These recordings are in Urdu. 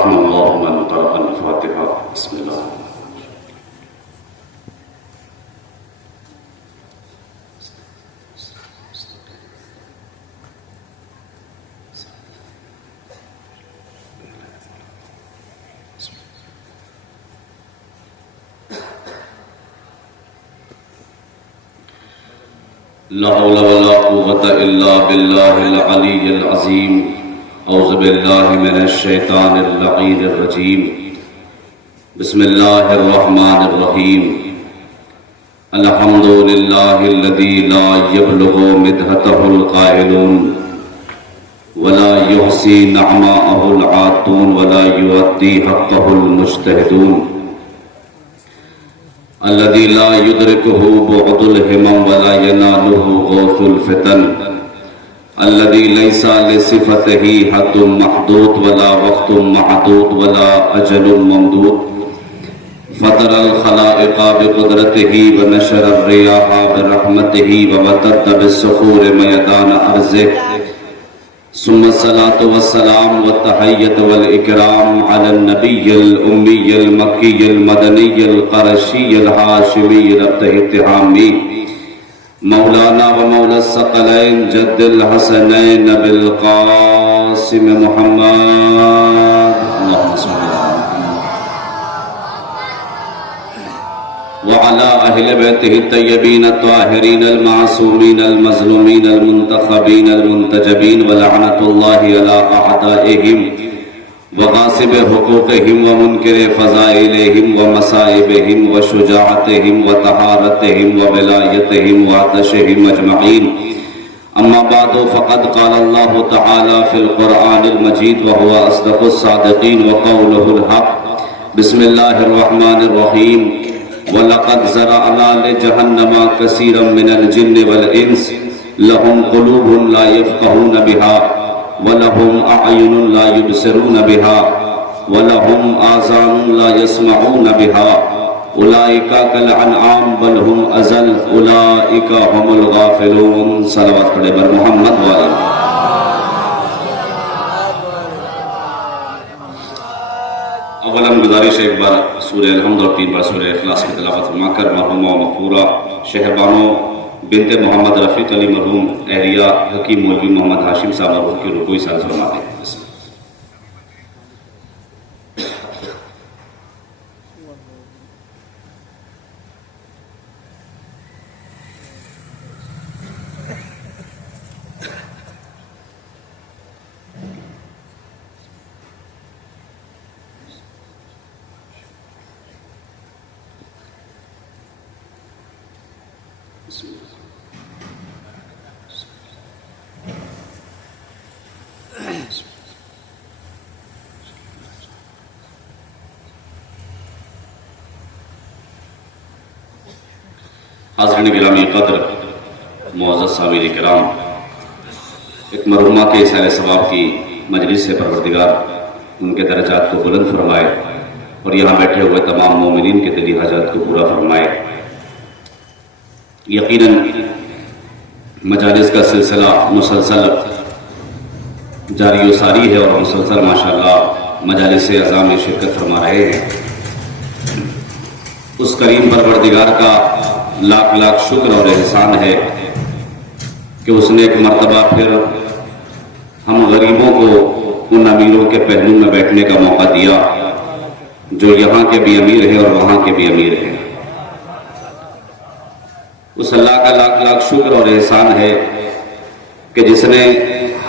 رحم الله من قرأ الفاتحة. بسم الله. لا حول ولا قوة إلا بالله العلي العظيم. أعوذ بالله من الشيطان اللعين الرجيم. بسم الله الرحمن الرحيم. الحمد لله الذي لا يبلغ مدحته القائلون ولا يحصي نعماءه العادون ولا يؤدي حقه المجتهدون. الذي لا يدركه بعد الهمم ولا يناله غوث الفتن. الذي ليس لصفته حد محدود ولا وقت معدود ولا أجل ممدود. فطر الخلائق بقدرته ونشر الرياح برحمته ومدد بالصخور ميدان أرضه. ثم الصلاة والسلام والتحية والإكرام على النبي الأمي المكي المدني القرشي الهاشمي الابتهامي مولانا ومولى الثقلين جد الحسنين بالقاسم محمد اللهم صل على محمد وعلى أهل بيته الطيبين الطاهرين المعصومين المظلومين المنتخبين المنتجبين ولعنة الله على أعدائهم وغاصب حقوقهم ومنكر فضائلهم ومصائبهم وشجاعتهم وطهارتهم وولايتهم وعطشهم أجمعين. أما بعد فقد قال الله تعالى في القرآن المجيد وهو أصدق الصادقين وقوله الحق. بسم الله الرحمن الرحيم. وَلَقَدْ زَرَعْنَا لِجَهَنَّمَ كَثِيرًا مِنَ الْجِنِّ وَالْإِنسِ لَهُمْ قُلُوبٌ لَا يَفْقَهُونَ بِهَا وَلَهُمْ أَعْيُنٌ لَا يُبْصِرُونَ بِهَا وَلَهُمْ آذَانٌ لَا يَسْمَعُونَ بِهَا أُولَئِكَ كَالْأَنْعَامِ بَلْ هُمْ أَضَلُّ أُولَئِكَ هُمُ الْغَافِلُونَ. صلوات پڑھے بر محمد وعلی. اولاً گزارش ایک بار سورہ الحمد اور 3 بار سورہ اخلاص کی تلاوت فرما کر مرحومہ و مغفورہ شہربانو بنت محمد رفیق علی مرحوم اہلیہ حکیم مولوی محمد ہاشم صاحب مرحوم کی رکوعی سال فرماتے ہیں. حاضرین گرامی قدر معزز سامعین کرام، ایک مرحومہ کے اصالِ ثواب کی مجلس سے پروردگار ان کے درجات کو بلند فرمائے اور یہاں بیٹھے ہوئے تمام مومنین کے دلی حاجات کو پورا فرمائے. یقیناً مجالس کا سلسلہ مسلسل جاری و ساری ہے اور مسلسل ماشاءاللہ مجالس اعظام میں شرکت فرما رہے ہیں. اس کریم پروردگار کا لاکھ لاکھ شکر اور احسان ہے کہ اس نے ایک مرتبہ پھر ہم غریبوں کو ان امیروں کے پہلو میں بیٹھنے کا موقع دیا جو یہاں کے بھی امیر ہیں اور وہاں کے بھی امیر ہیں. اس اللہ کا لاکھ لاکھ شکر اور احسان ہے کہ جس نے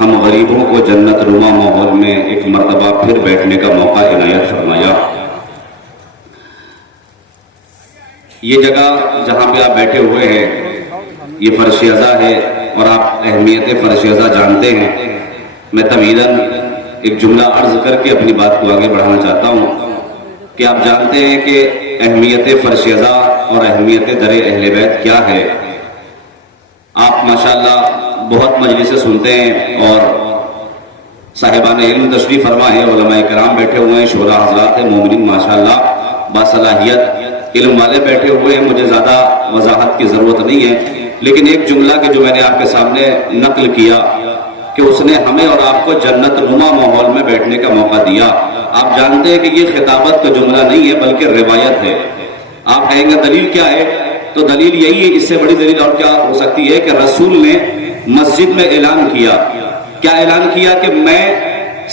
ہم غریبوں کو جنت نما ماحول میں ایک مرتبہ پھر بیٹھنے کا موقع عنایت فرمایا. یہ جگہ جہاں پہ آپ بیٹھے ہوئے ہیں یہ فرش ازا ہے اور آپ اہمیت فرش ازا جانتے ہیں. میں طویلاً ایک جملہ عرض کر کے اپنی بات کو آگے بڑھانا چاہتا ہوں کہ آپ جانتے ہیں کہ اہمیت فرش ازا اور اہمیت در اہل بیت کیا ہے. آپ ماشاءاللہ بہت مجلسیں سنتے ہیں اور صاحبان علم تشریف فرما ہے، علماء کرام بیٹھے ہوئے ہیں، شورا حضرات ہیں، مومنین ماشاءاللہ باصلاحیت علم والے بیٹھے ہوئے ہیں. مجھے زیادہ وضاحت کی ضرورت نہیں ہے، لیکن ایک جملہ کہ جو میں نے آپ کے سامنے نقل کیا کہ اس نے ہمیں اور آپ کو جنت نما ماحول میں بیٹھنے کا موقع دیا. آپ جانتے ہیں کہ یہ خطابت کا جملہ نہیں ہے بلکہ روایت ہے. آپ کہیں گے دلیل کیا ہے؟ تو دلیل یہی ہے، اس سے بڑی دلیل اور کیا ہو سکتی ہے کہ رسول نے مسجد میں اعلان کیا. کیا اعلان کیا؟ کہ میں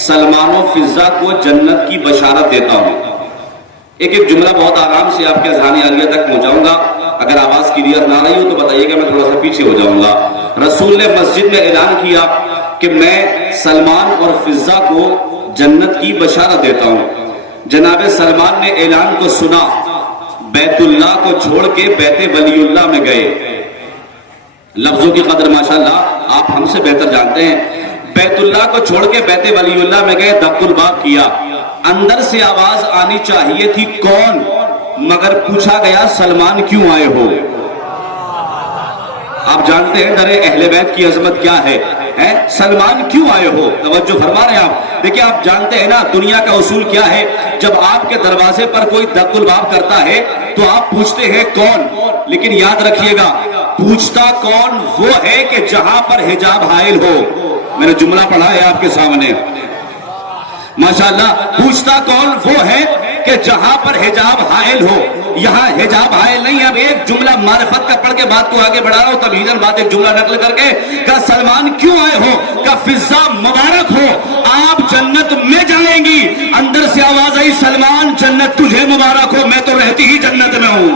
سلمان و فضہ کو جنت کی بشارت دیتا ہوں. ایک ایک جملہ بہت آرام سے آپ کے اذہان عالیہ تک پہنچاؤں گا. اگر آواز کلیئر نہ رہی ہو تو بتائیے گا، میں تھوڑا سا پیچھے ہو جاؤں گا. رسول نے مسجد میں اعلان کیا کہ میں سلمان اور فضہ کو جنت کی بشارت دیتا ہوں. جناب سلمان نے اعلان کو سنا، بیت اللہ کو چھوڑ کے بیت ولی اللہ میں گئے. لفظوں کی قدر ماشاءاللہ آپ ہم سے بہتر جانتے ہیں. بیت اللہ کو چھوڑ کے بیت ولی اللہ میں گئے، دق الباب کیا. اندر سے آواز آنی چاہیے تھی کون، مگر پوچھا گیا سلمان کیوں آئے ہو. آپ جانتے ہیں در اہل بیت کی عظمت کیا ہے. سلمان کیوں آئے ہو؟ توجہ فرما رہے ہیں آپ. دیکھیں آپ جانتے ہیں نا دنیا کا اصول کیا ہے، جب آپ کے دروازے پر کوئی دق الباب کرتا ہے تو آپ پوچھتے ہیں کون. لیکن یاد رکھیے گا پوچھتا کون وہ ہے کہ جہاں پر حجاب حائل ہو. میں نے جملہ پڑھا ہے آپ کے سامنے ماشاءاللہ. پوچھتا کون وہ ہے کہ جہاں پر حجاب حائل ہو. یہاں حجاب حائل نہیں. اب ایک جملہ معرفت کا پڑھ کے بات کو آگے بڑھا رہا ہوں، تبھیدن بات ایک جملہ نقل کر کے کہ سلمان کیوں آئے ہو، کہ فضہ مبارک ہو، آپ جنت میں جائیں گی. اندر سے آواز آئی سلمان جنت تجھے مبارک ہو، میں تو رہتی ہی جنت میں ہوں.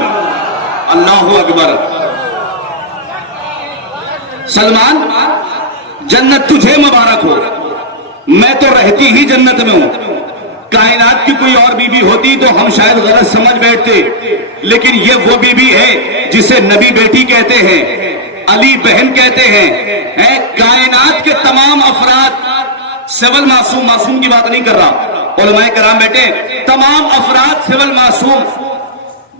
اللہ اکبر. سلمان جنت تجھے مبارک ہو، میں تو رہتی ہی جنت میں ہوں. کائنات کی کوئی اور بیوی ہوتی تو ہم شاید غلط سمجھ بیٹھتے، لیکن یہ وہ بیوی ہے جسے نبی بیٹی کہتے ہیں، علی بہن کہتے ہیں. کائنات کے تمام افراد سول معصوم، معصوم کی بات نہیں کر رہا، علماء کرام بیٹے تمام افراد سول معصوم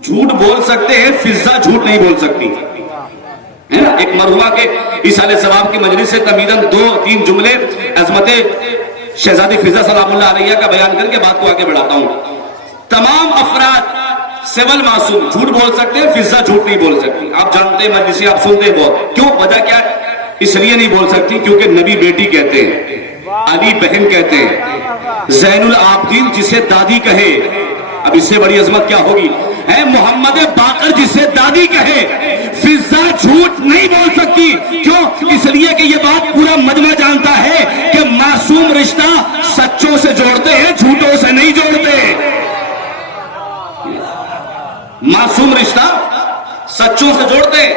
جھوٹ بول سکتے ہیں، فضہ جھوٹ نہیں بول سکتی. ایک مرحومہ کے ایصال ثواب کی مجلس سے تمیداً 2-3 جملے عظمت شہزادی فضہ سلام اللہ علیہ کا بیان کر کے بات کو آگے بڑھاتا ہوں. تمام افراد سول معصوم جھوٹ بول سکتے ہیں، فضہ جھوٹ نہیں بول سکتی. آپ جانتے ہیں مجلسی آپ سنتے ہیں بہت. کیوں؟ وجہ کیا ہے؟ اس لیے نہیں بول سکتی کیونکہ نبی بیٹی کہتے ہیں، علی بہن کہتے ہیں، زین العابدین جسے دادی کہے. اب اس سے بڑی عظمت کیا ہوگی؟ محمد باقر جسے دادی کہے. فضہ جھوٹ نہیں بول سکتی. کیوں؟ اس لیے کہ یہ بات پورا مجمع جانتا ہے کہ معصوم رشتہ سچوں سے جوڑتے ہیں، جھوٹوں سے نہیں جوڑتے. معصوم رشتہ سچوں سے جوڑتے،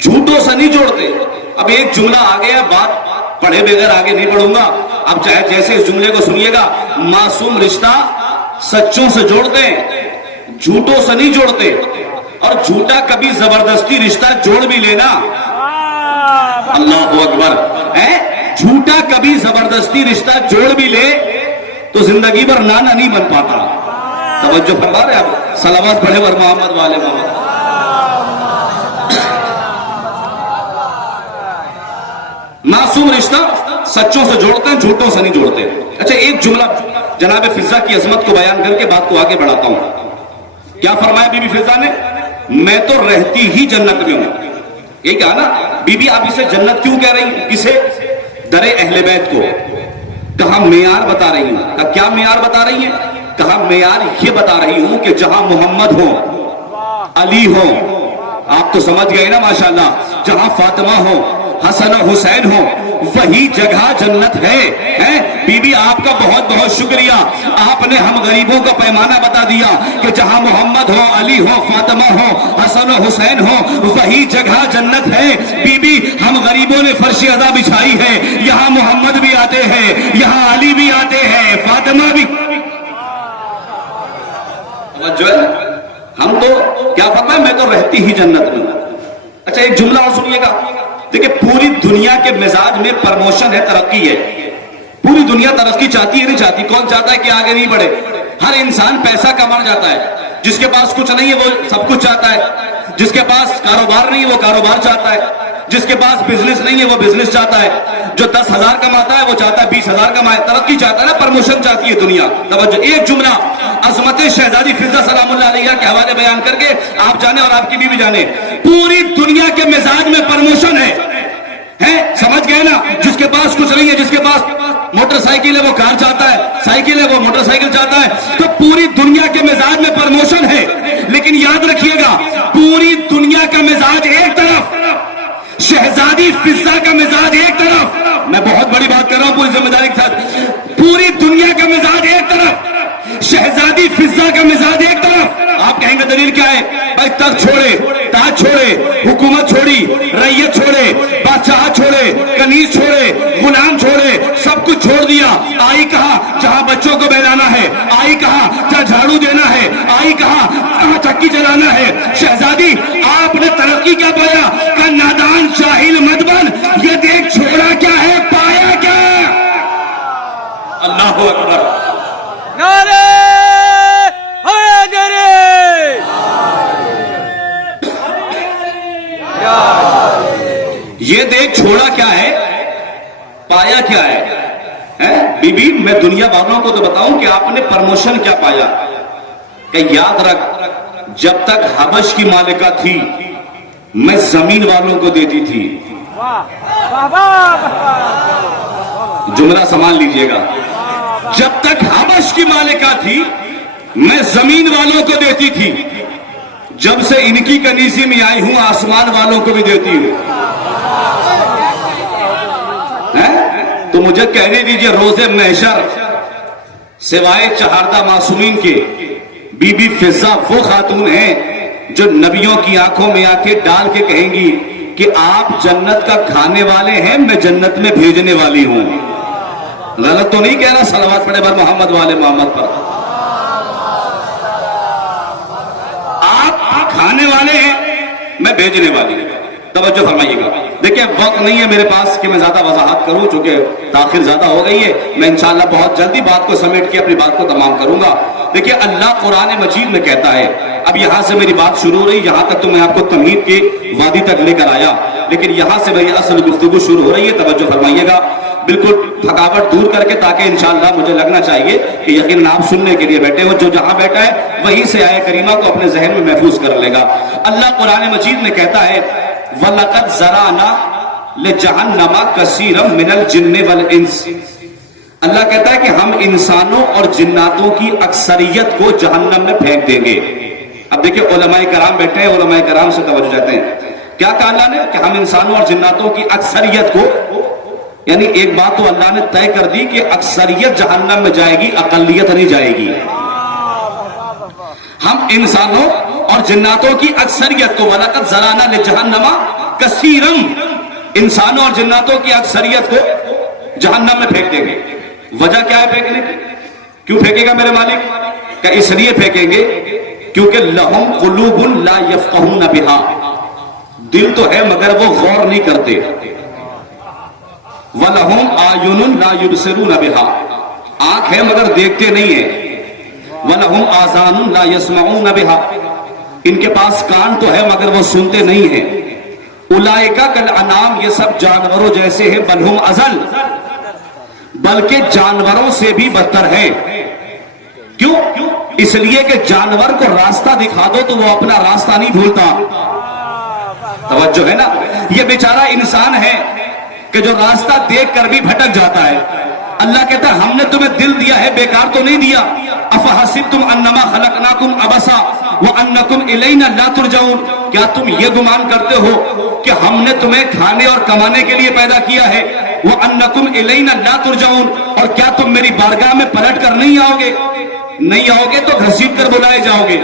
جھوٹوں سے نہیں جوڑتے. اب ایک جملہ آ گیا، بات پڑھے بغیر آگے نہیں بڑھوں گا. اب چاہے جیسے اس جملے کو سنیے گا، معصوم رشتہ سچوں سے جوڑتے ہیں، جھوٹوں سے نہیں جوڑتے. اور جھوٹا کبھی زبردستی رشتہ جوڑ بھی لینا. اللہ اکبر. جھوٹا کبھی زبردستی رشتہ جوڑ بھی لے تو زندگی بھر نانا نہیں بن پاتا. توجہ فرما رہے آپ. صلوات پڑھے ور محمد والے محمد. معصوم رشتہ سچوں سے جوڑتے ہیں، جھوٹوں سے نہیں جوڑتے. اچھا ایک جملہ جناب فضہ کی عظمت کو بیان کر کے بات کو آگے بڑھاتا ہوں. کیا فرمایا بی بی فضہ نے؟ میں تو رہتی ہی جنت میں ہوں. یہ کہا نا بی بی آپ اسے جنت کیوں کہہ رہی ہیں؟ کسے؟ در اہل بیت کو. کہا معیار بتا رہی ہوں. کہا کیا معیار بتا رہی ہیں؟ کہا معیار یہ بتا رہی ہوں کہ جہاں محمد ہو، علی ہو، آپ تو سمجھ گئے نا ماشاءاللہ، جہاں فاطمہ ہو، حسن و حسین ہو، وہی جگہ جنت ہے. بی بی آپ کا بہت بہت شکریہ. آپ نے ہم غریبوں کا پیمانہ بتا دیا کہ جہاں محمد ہو، علی ہو، فاطمہ ہو، حسن و حسین ہو، وہی جگہ جنت ہے. بی بی ہم غریبوں نے فرش ادا بچھائی ہے، یہاں محمد بھی آتے ہیں، یہاں علی بھی آتے ہیں، فاطمہ بھی. جو ہے ہم تو کیا پتہ ہے، میں تو رہتی ہی جنت میں. اچھا ایک جملہ اور سنیے گا. دیکھیں پوری دنیا کے مزاج میں پرموشن ہے، ترقی ہے. پوری دنیا ترقی چاہتی ہے نہیں چاہتی؟ کون چاہتا ہے کہ آگے نہیں بڑھے؟ ہر انسان پیسہ کمانا چاہتا ہے. جس کے پاس کچھ نہیں ہے وہ سب کچھ چاہتا ہے. جس کے پاس کاروبار نہیں ہے وہ کاروبار چاہتا ہے. جس کے پاس بزنس نہیں ہے وہ بزنس چاہتا ہے. جو 10,000 کماتا ہے وہ چاہتا ہے 20,000 کمائے. ترقی چاہتا ہے نا، پرموشن چاہتی ہے دنیا. توجہ ایک جملہ عظمت شہزادی فضہ سلام اللہ علیہ کے حوالے بیان کر کے آپ جانے اور آپ کی بیوی جانے. پوری دنیا کے مزاج میں پرموشن ہے. سمجھ گئے نا؟ جس کے پاس کچھ نہیں ہے، جس کے پاس موٹر سائیکل ہے وہ کار چاہتا ہے، سائیکل ہے وہ موٹر سائیکل چاہتا ہے. تو پوری دنیا کے مزاج میں پرموشن ہے، لیکن یاد رکھیے گا پوری دنیا کا مزاج ایک طرف، شہزادی فضہ کا مزاج ایک طرف. میں بہت بڑی بات کر رہا ہوں پوری ذمہ داری کے ساتھ. پوری دنیا کا مزاج ایک طرف، شہزادی فضہ کا مزاج ایک طرف. آپ کہیں گے دلیل کیا ہے؟ بھائی تخت چھوڑے، تاج چھوڑے، حکومت چھوڑی، ریت چھوڑے، بادشاہ چھوڑے، کنیز چھوڑے، غلام چھوڑے، سب کچھ چھوڑ دیا. آئی کہا جہاں بچوں کو بہلانا ہے، آئی کہا جہاں جھاڑو دینا ہے، آئی کہا کہاں چکی چلانا ہے. شہزادی آپ نے ترقی کیا پایا؟ کہ نادان جاہل مت بن، یہ دیکھ چھوڑا کیا ہے، پایا کیا؟ اللہ اکبر. نعرے حیدری! یہ دیکھ چھوڑا کیا ہے، پایا کیا ہے؟ بی بی میں دنیا والوں کو تو بتاؤں کہ آپ نے پرموشن کیا پایا. کہ یاد رکھ جب تک حبش کی مالکہ تھی میں زمین والوں کو دیتی تھی. جملہ سنبھال لیجئے گا. جب تک حبش کی مالکہ تھی میں زمین والوں کو دیتی تھی، جب سے ان کی کنیزی میں آئی ہوں آسمان والوں کو بھی دیتی ہوں. تو مجھے کہنے دیجئے روز محشر سوائے چہاردہ معصومین کے بی بی فضہ وہ خاتون ہیں جو نبیوں کی آنکھوں میں آنکھیں ڈال کے کہیں گی کہ آپ جنت کا کھانے والے ہیں، میں جنت میں بھیجنے والی ہوں. غلط تو نہیں کہہ رہا؟ صلوات پڑھے بر محمد والے محمد پر. آپ کھانے والے ہیں، میں بھیجنے والی ہوں. توجہ فرمائیے گا. دیکھیں وقت نہیں ہے میرے پاس کہ میں زیادہ وضاحت کروں، چونکہ تاخیر زیادہ ہو گئی ہے. میں انشاءاللہ بہت جلدی بات کو سمیٹ کے اپنی بات کو تمام کروں گا. دیکھیں اللہ قرآن مجید میں کہتا ہے، اب یہاں سے میری بات شروع ہو رہی، یہاں تک تو میں آپ کو تمہید کے وادی تک لے کر آیا، لیکن یہاں سے میری اصل گفتگو شروع ہو رہی ہے. توجہ فرمائیے گا بالکل تھکاوٹ دور کر کے، تاکہ انشاءاللہ مجھے لگنا چاہیے کہ یقیناً آپ سننے کے لیے بیٹھے ہو. جو جہاں بیٹھا ہے وہیں سے آیہ کریمہ کو اپنے ذہن میں محفوظ کر لے گا. اللہ قرآن مجید میں کہتا ہے وَلَقَدْ زَرَعْنَا لِجَهَنَّمَ كَثِيرًا مِنَ الْجِنِّ وَالْإِنسِ. اللہ کہتا ہے کہ ہم انسانوں اور جناتوں کی اکثریت کو جہنم میں پھینک دیں گے. اب دیکھیں علماء کرام بیٹھے ہیں، علماء کرام سے توجہ جاتے ہیں. کیا کہا اللہ نے؟ کہ ہم انسانوں اور جناتوں کی اکثریت کو، یعنی ایک بات تو اللہ نے طے کر دی کہ اکثریت جہنم میں جائے گی، اقلیت نہیں جائے گی. ہم انسانوں اور جناتوں کی اکثریت کو وَلَقَدْ زَرَعْنَا لِجَهَنَّمَ كَثِيرًا، انسانوں اور جناتوں کی اکثریت کو جہنم میں پھینک دیں گے. وجہ کیا ہے پھینکنے کی؟ کیوں پھینکے گا میرے مالک؟ کہ اس لیے پھینکیں گے کیونکہ لَهُمْ قُلُوبٌ لَا يَفْقَهُونَ بِهَا، دل تو ہے مگر وہ غور نہیں کرتے. وَلَهُمْ آیُنٌ لَا يُبْصِرُونَ بِهَا، آنکھ ہے مگر دیکھتے نہیں ہیں. وَلَهُمْ آذَانٌ لَا يَسْمَعُونَ بِهَا، ان کے پاس کان تو ہے مگر وہ سنتے نہیں ہیں. اولئک کالانعام، یہ سب جانوروں جیسے ہیں. بل ہم اضل، بلکہ جانوروں سے بھی بدتر ہے. کیوں؟ اس لیے کہ جانور کو راستہ دکھا دو تو وہ اپنا راستہ نہیں بھولتا. توجہ ہے نا؟ یہ بیچارہ انسان ہے کہ جو راستہ دیکھ کر بھی بھٹک جاتا ہے. اللہ کہتا ہے ہم نے تمہیں دل دیا ہے، بیکار تو نہیں دیا. افحسبتم انما خلقناکم عبثا وانکم الینا لا ترجعون، کیا تم یہ گمان کرتے ہو کہ ہم نے تمہیں کھانے اور کمانے کے لیے پیدا کیا ہے؟ وانکم الینا لا ترجعون، اور کیا تم میری بارگاہ میں پلٹ کر نہیں آؤ گے؟ نہیں آؤ گے تو گھسیٹ کر بلائے جاؤ گے.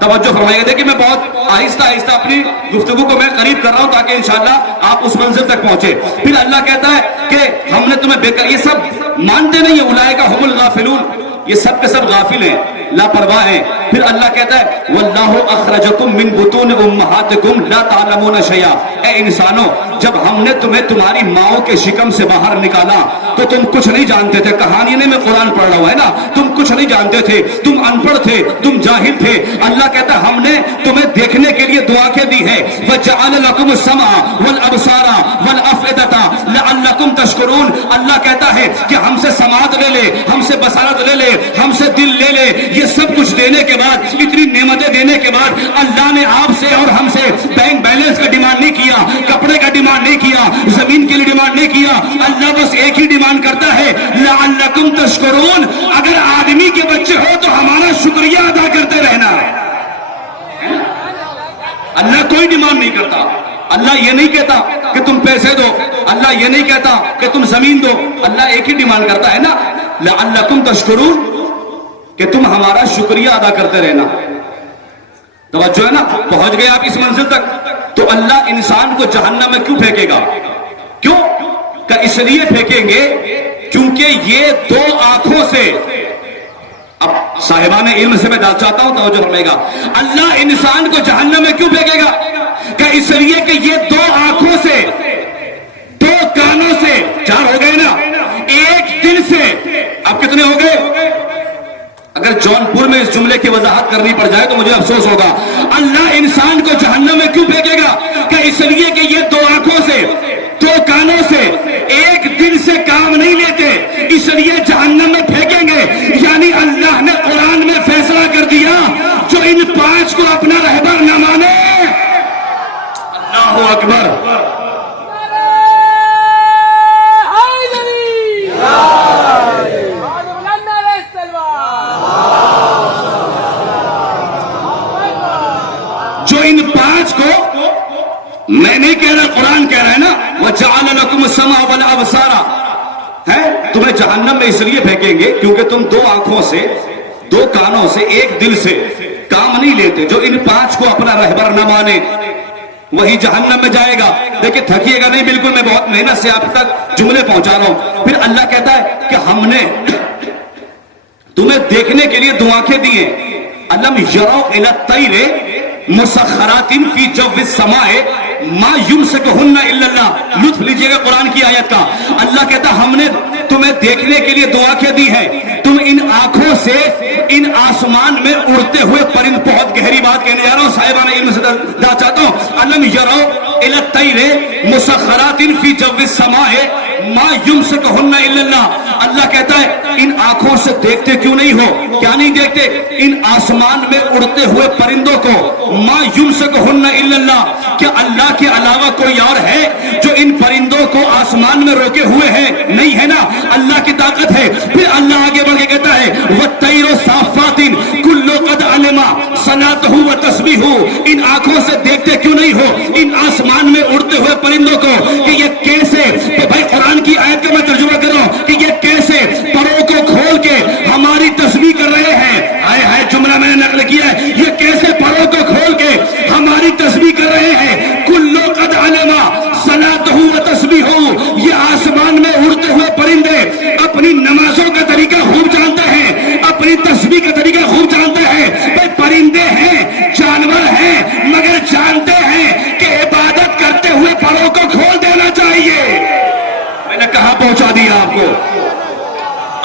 توجہ فرمائیے. دیکھیں میں بہت آہستہ آہستہ اپنی گفتگو کو میں قریب کر رہا ہوں تاکہ انشاءاللہ آپ اس منزل تک پہنچے. پھر اللہ کہتا ہے کہ ہم نے تمہیں بیکار، یہ سب مانتے نہیں ہیں. اولئک هم الغافلون، یہ سب کے سب غافل ہیں، لاپرواہ ہیں. پھر اللہ کہتا ہے واللہ اخرجکم من بطون امہاتکم لا تعلمون شیئا، اے انسانوں جب ہم نے تمہیں تمہاری ماؤں کے شکم سے باہر نکالا تو تم کچھ نہیں جانتے تھے. کہانی نہیں، میں قرآن پڑھ رہا ہوں ہے نا. تم کچھ نہیں جانتے تھے, تم ان پڑھ تھے, تم جاہل تھے. اللہ کہتا ہے ہم نے تمہیں دیکھنے کے لیے دو آنکھیں دی ہے. وَجَعَلَ لَكُمُ السَّمْعَ وَالْأَبْصَارَ وَالْأَفْئِدَةَ لَعَلَّكُمْ تَشْكُرُونَ. اللہ کہتا ہے کہ ہم سے سماعت لے لے, ہم سے بصارت لے لے, ہم سے دل لے لے. یہ سب کچھ دینے کے بعد, اتنی نعمتیں دینے کے بعد اللہ نے آپ سے اور ہم سے بینک بیلنس کا ڈیمانڈ نہیں کیا, کپڑے کا ڈیمانڈ نہیں کیا, زمین کے لیے ڈیمانڈ نہیں کیا. اللہ بس ایک ہی ڈیمانڈ کرتا ہے, لعلکم تشکرون. اگر آدمی کے بچے ہو تو ہمارا شکریہ ادا کرتے رہنا. اللہ کوئی ڈیمانڈ نہیں کرتا. اللہ یہ نہیں کہتا کہ تم پیسے دو, اللہ یہ نہیں کہتا کہ تم زمین دو. اللہ ایک ہی ڈیمانڈ کرتا ہے نا, لعلکم تشکرون, کہ تم ہمارا شکریہ ادا کرتے رہنا. توجہ ہے نا. پہنچ گئے آپ اس منزل تک, تو اللہ انسان کو جہنم میں کیوں پھینکے گا؟ کیوں کہ اس لیے پھینکیں گے کیونکہ یہ دو آنکھوں سے, اب صاحبان علم سے میں چاہتا ہوں توجہ فرمائے گا, اللہ انسان کو جہنم میں کیوں پھینکے گا؟ کہ اس لیے کہ یہ دو آنکھوں سے, دو کانوں سے, چار ہو گئے نا, ایک دل سے, اب کتنے ہو گئے؟ اگر جون پور میں اس جملے کی وضاحت کرنی پڑ جائے تو مجھے افسوس ہوگا. اللہ انسان کو جہنم میں کیوں پھینکے گا؟ کہ اس لیے کہ یہ دو آنکھوں سے, دو کانوں سے, ایک دل سے کام نہیں لیتے, اس لیے جہنم میں پھینکیں گے. یعنی اللہ نے قرآن میں فیصلہ کر دیا جو ان پانچ کو اپنا رہبر نہ مانے. اللہ اکبر. جو ان پانچ کو, میں نہیں کہہ رہا, قرآن کہہ رہا ہے نا, وَجَعَلَ لَكُمُ السَّمْعَ وَالْأَبْصَارَ, ہے تمہیں جہنم میں اس لیے پھینکیں گے کیونکہ تم دو آنکھوں سے, دو کانوں سے, ایک دل سے کام نہیں لیتے. جو ان پانچ کو اپنا رہبر نہ مانے وہی جہنم میں جائے گا. دیکھیں تھکیے گا نہیں, بالکل میں بہت محنت سے آپ تک جملے پہنچا رہا ہوں. پھر اللہ کہتا ہے کہ ہم نے تمہیں دیکھنے کے لیے دو آنکھیں دی ہیں. الم یروا الی الطیر مسخرات فی جو السماء ما یمسکہن الا اللہ. لطف لیجئے گا قرآن کی آیت کا. اللہ کہتا ہم نے تمہیں دیکھنے کے لیے دو آنکھیں دی ہیں, تم ان آنکھوں سے ان آسمان میں اڑتے ہوئے پرند, بہت گہری بات کہنے جا رہا ہوں, صاحبان علم سے چاہتا ہوں. الم یروا الی الطیر مسخرات فی جو السماء ما یمسکہن الا اللہ. اللہ کہتا ہے ان آنکھوں سے دیکھتے کیوں نہیں ہو؟ کیا نہیں دیکھتے؟ ان آسمان میں اڑتے ہوئے پرندوں کو, ما یمسکہن الا اللہ, کہ اللہ کے علاوہ کوئی اور ہے جو ان پرندوں کو آسمان میں روکے ہوئے ہے؟ نہیں ہے نا, اللہ کی طاقت ہے. پھر اللہ آگے بڑھ کے کہتا ہے وَالطَّيْرُ صَافَّاتٍ كُلُّ قَدْ عَلِمَ صَلَاتَهُ وَتَسْبِيحَهُ. ان آنکھوں سے دیکھتے کیوں نہیں ہو ان آسمان میں اڑتے ہوئے پرندوں کو کہ یہ کیسے, تو بھائی قرآن کی آیت کا میں ترجمہ کر رہا ہوں کہ یہ کیسے پروں کو کھول کے ہماری تسبیح کر رہے ہیں. آئے ہائے, جملہ میں نے نقل کیا ہے, یہ کیسے پروں کو کھول کے ہماری تسبیح کر رہے ہیں. کلو قد علم صلاتہ و تسبیحہ. یہ آسمان میں اڑتے ہوئے پرندے اپنی نمازوں کا طریقہ خوب جانتے ہیں, اپنی تسبیح کا طریقہ خوب جانتے ہیں. بھائی پرندے ہیں, جانور ہیں, مگر جانتے ہیں کہ عبادت کرتے ہوئے پروں کو کھول دینا چاہیے. میں نے کہاں پہنچا دیا آپ کو؟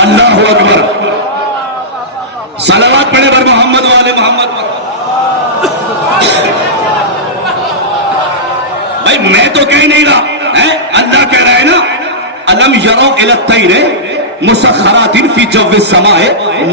اللہ اکبر. صلوات پڑھے بر محمد والے محمد. بھائی میں تو کہہ نہیں رہا ہے, اللہ کہہ رہا ہے نا, الم یروا الی الطیر مسخرات فی جو السماء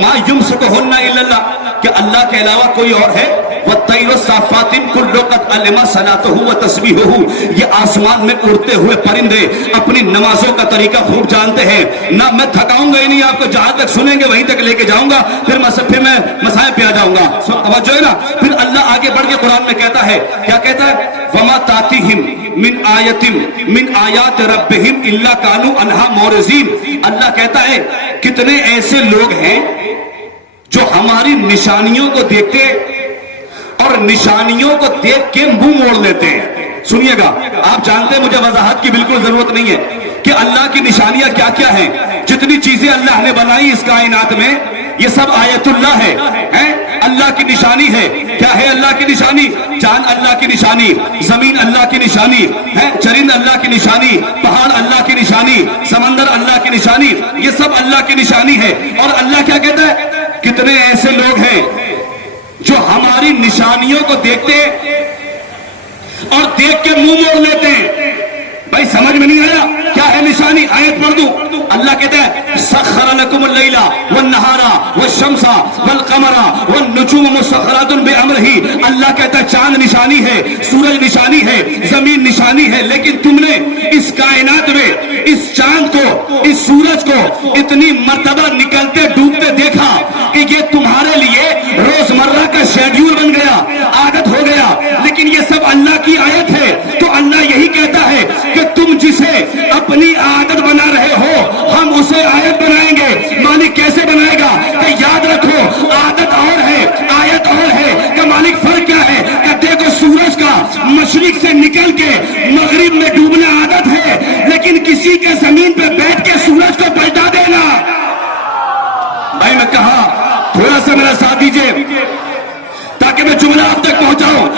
ما یمسکہن الا اللہ, کہ اللہ کے علاوہ کوئی اور ہے. وَالطَّيْرُ صَافَّاتٍ كُلُّ قَدْ عَلِمَ صَلَاتَهُ وَتَسْبِيحَهُ. یہ آسمان میں اڑتے ہوئے پرندے اپنی نمازوں کا طریقہ خوب جانتے ہیں. نہ میں تھکاؤں گا ہی نہیں آپ کو, جہاں تک سنیں گے وہیں تک لے کے جاؤں گا, پھر میں مسائل پہ آ جاؤں گا. توجہ ہے نا. پھر اللہ آگے بڑھ کے قرآن میں کہتا ہے, کیا کہتا ہے, وَمَا تَأْتِيهِمْ مِنْ آیَةٍ مِنْ آیَاتِ رَبِّهِمْ إِلَّا كَانُوا عَنْهَا مُعْرِضِينَ. اللہ کہتا ہے کتنے ایسے لوگ ہیں جو ہماری نشانیوں کو دیکھتے اور نشانیوں کو دیکھ کے منہ موڑ لیتے ہیں. سنیے گا, آپ جانتے ہیں مجھے وضاحت کی بالکل ضرورت نہیں ہے کہ اللہ کی نشانیاں کیا کیا ہیں. جتنی چیزیں اللہ نے بنائی اس کائنات میں یہ سب آیت اللہ ہے, اللہ کی نشانی ہے. کیا ہے اللہ کی نشانی؟ چاند اللہ کی نشانی, زمین اللہ کی نشانی ہے, چرند اللہ کی نشانی, پہاڑ اللہ کی نشانی, سمندر اللہ کی نشانی, یہ سب اللہ کی نشانی ہے. اور اللہ کیا کہتا ہے, کتنے ایسے لوگ ہیں جو ہماری نشانیوں کو دیکھتے اور دیکھ کے منہ موڑ لیتے ہیں. بھائی سمجھ میں نہیں آیا کیا ہے نشانی؟ آیت پڑھ دوں. اللہ کہتا ہے سخر لکم اللیل والنہار والشمس والقمر والنجوم مسخرات بامرہ. اللہ کہتا ہے چاند نشانی ہے، سورج نشانی ہے، زمین نشانی ہے، لیکن تم نے اس کائنات میں اس چاند کو، اس سورج کو اتنی مرتبہ نکلتے ڈوبتے دیکھا کہ یہ تمہارے لیے روزمرہ کا شیڈیول بن گیا، عادت ہو گیا. لیکن یہ سب اللہ کی آیت ہے. تو اللہ یہی کہتا ہے کہ تم جسے اپنی عادت بنا رہے ہو ہم اسے آیت بنائیں گے. مالک کیسے بنائے گا؟ کہ یاد رکھو عادت اور ہے، آیت اور ہے. کہ مالک فرق کیا ہے؟ کہ دیکھو سورج کا مشرق سے نکل کے مغرب میں ڈوبنا عادت ہے، لیکن کسی کے زمین پہ بیٹھ کے سورج کو پلٹا دینا. بھائی میں کہا تھوڑا سا میرا ساتھ دیجیے تاکہ میں جملہ آپ تک پہنچاؤں.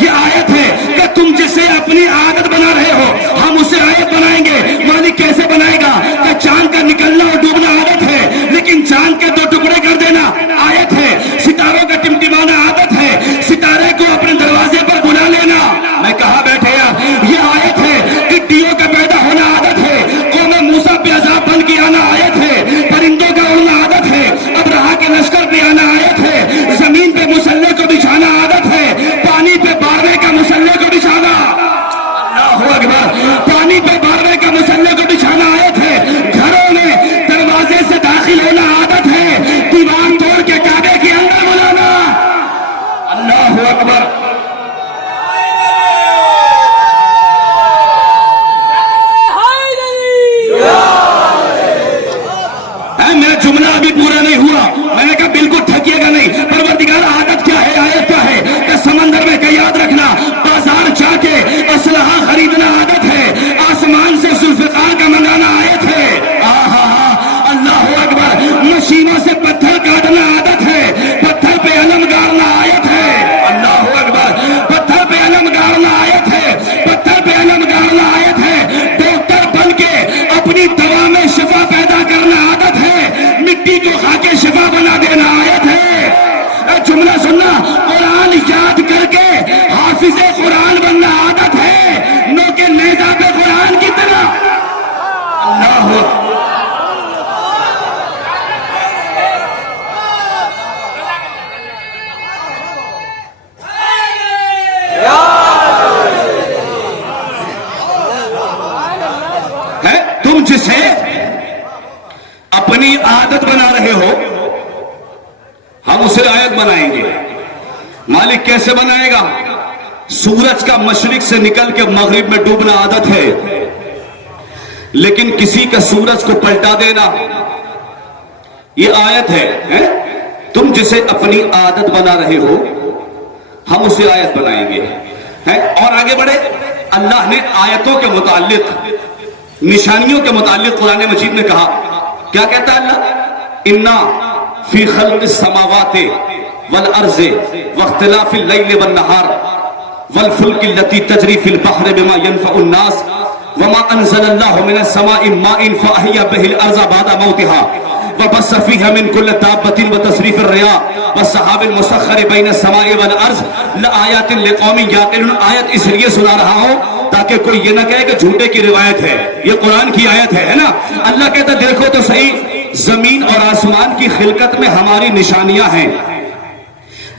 یہ آیت ہے کہ تم جسے اپنی عادت بنا رہے ہو ہم اسے آیت بنائیں گے. مالک کیسے بنائے گا؟ کہ چاند کا نکلنا اور ڈوبنا عادت ہے، لیکن چاند کے 2 ٹکڑے کر دینا آیت ہے. ستاروں کا ٹمٹمانا عادت ہے، ستارے کو اپنے دروازے پر بلا لینا. میں کہاں بیٹھے یہ آیت ہے. ٹڈیوں کا پیدا ہونا عادت ہے، قوم موسیٰ پہ عذاب بن کے آنا آیت ہے، پرندوں کا اڑنا عادت ہے، ابرہا کے لشکر پہ آنا آیت ہے، زمین پہ مسلح کو بچھانا عادت ہے، پانی پہ باروے کا مسلح کو بچھانا. اللہ اکبر. پانی پہ باروے کا مسلح کو بچھانا آیت ہے. گھروں میں دروازے سے داخل ہونا عادت ہے، دیوار توڑ کے کعبے کے اندر بلانا. اللہ اکبر. میرا جملہ ابھی پورا نہیں ہوا. میں نے کہا بالکل تھکیے گا نہیں. پروردگار عادت کیا ہے، آیت کیا ہے؟ کہ سمندر میں کہ یاد رکھنا بازار جا کے اسلحہ خریدنا عادت ہے، آسمان سے ذوالفقار کا منگانا آیت ہے. اللہ اکبر. مشینوں سے پتھر کاٹنا عادت ہے، پتھر پہ علم گاڑنا آیت ہے. اللہ اکبر. پتھر پہ علم گاڑنا آیت ہے، پتھر پہ علم گاڑنا آیت ہے. ڈاکٹر بن کے اپنی دوا میں شفا پیدا کرنا عادت ہے، مٹی کو کھا کے شفا بنا دینا آیت ہے. جملہ سننا، قرآن یاد کر کے حافظ قرآن بننا عادت ہے، نو کے نیزہ پہ قرآن کی طرح. اللہ ہے. تم جسے اپنی عادت بنا رہے ہو ہم اسے آیت بنائیں گے. مالک کیسے بنائے گا؟ سورج کا مشرق سے نکل کے مغرب میں ڈوبنا عادت ہے، لیکن کسی کا سورج کو پلٹا دینا یہ آیت ہے. تم جسے اپنی عادت بنا رہے ہو ہم اسے آیت بنائیں گے. اور آگے بڑھے. اللہ نے آیتوں کے متعلق، نشانیوں کے متعلق قرآن مجید میں کہا. کیا کہتا ہے اللہ؟ انا فی خلق السماوات والارض واختلاف اللیل والنہار والفلک التي تجری فی البحر بما ينفع الناس وما انزل اللہ من السماء ماء فاحیا به الارض بعد موتها وبث فيها من كل دابة وتصريف الرياح والسحاب المسخر بين السماء والارض لآیات لقوم یعقلون. آیت اس لیے سنا رہا ہوں تاکہ کوئی یہ نہ کہے کہ جھوٹے کی روایت ہے، یہ قرآن کی آیت ہے نا. اللہ کہتا ہے دیکھو تو صحیح، زمین اور آسمان کی خلقت میں ہماری نشانیاں ہیں،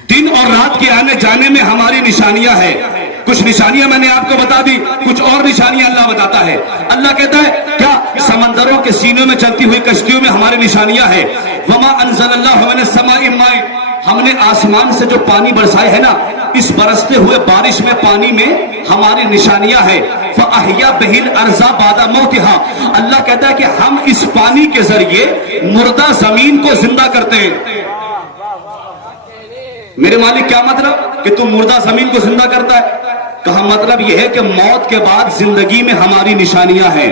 دن اور رات کے آنے جانے میں ہماری نشانیاں ہیں. کچھ نشانیاں میں نے آپ کو بتا دی، کچھ اور نشانیاں اللہ بتاتا ہے. اللہ کہتا ہے کیا سمندروں کے سینوں میں چلتی ہوئی کشتیوں میں ہماری نشانیاں ہیں. وما انزل اللہ من السماء ماء، ہم نے آسمان سے جو پانی برسائے ہے نا، اس برستے ہوئے بارش میں پانی میں ہماری نشانیاں ہیں. فاحیا به الارض بعد موتها، اللہ کہتا ہے کہ ہم اس پانی کے ذریعے مردہ زمین کو زندہ کرتے ہیں. میرے مالک کیا مطلب کہ تم مردہ زمین کو زندہ کرتا ہے؟ کہا مطلب یہ ہے کہ موت کے بعد زندگی میں ہماری نشانیاں ہیں.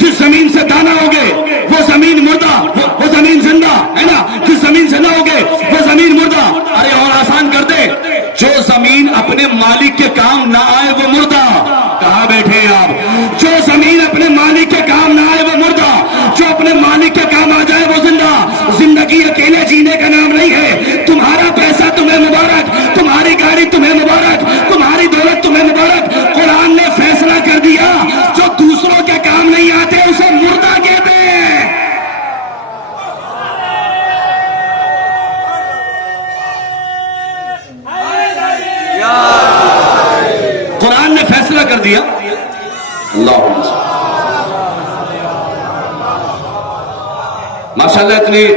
جس زمین سے دانا ہوگے وہ زمین مردہ، وہ زمین زندہ ہے نا، جس زمین سے نہ ہوگے وہ زمین مردہ۔ ارے اور آسان کر دے، جو زمین اپنے مالک کے کام نہ آئے وہ مردہ۔ کہاں بیٹھے ہیں آپ؟ جو زمین اپنے مالک کے کام نہ آئے وہ مردہ، جو اپنے مالک کے کام آ جائے وہ زندہ۔ زندگی اکیلے جینے کا نام نہیں ہے۔ تمہارا پیسہ تمہیں مبارک، تمہاری گاڑی تمہیں مبارک، تمہاری دولت تمہیں مبارک۔ قرآن نے فیصلہ کر دیا جو دوسروں کے کام نہیں آتے اسے مردہ کہتے ہیں۔ قرآن نے فیصلہ کر دیا۔ اللہ ماشاءاللہ اتنے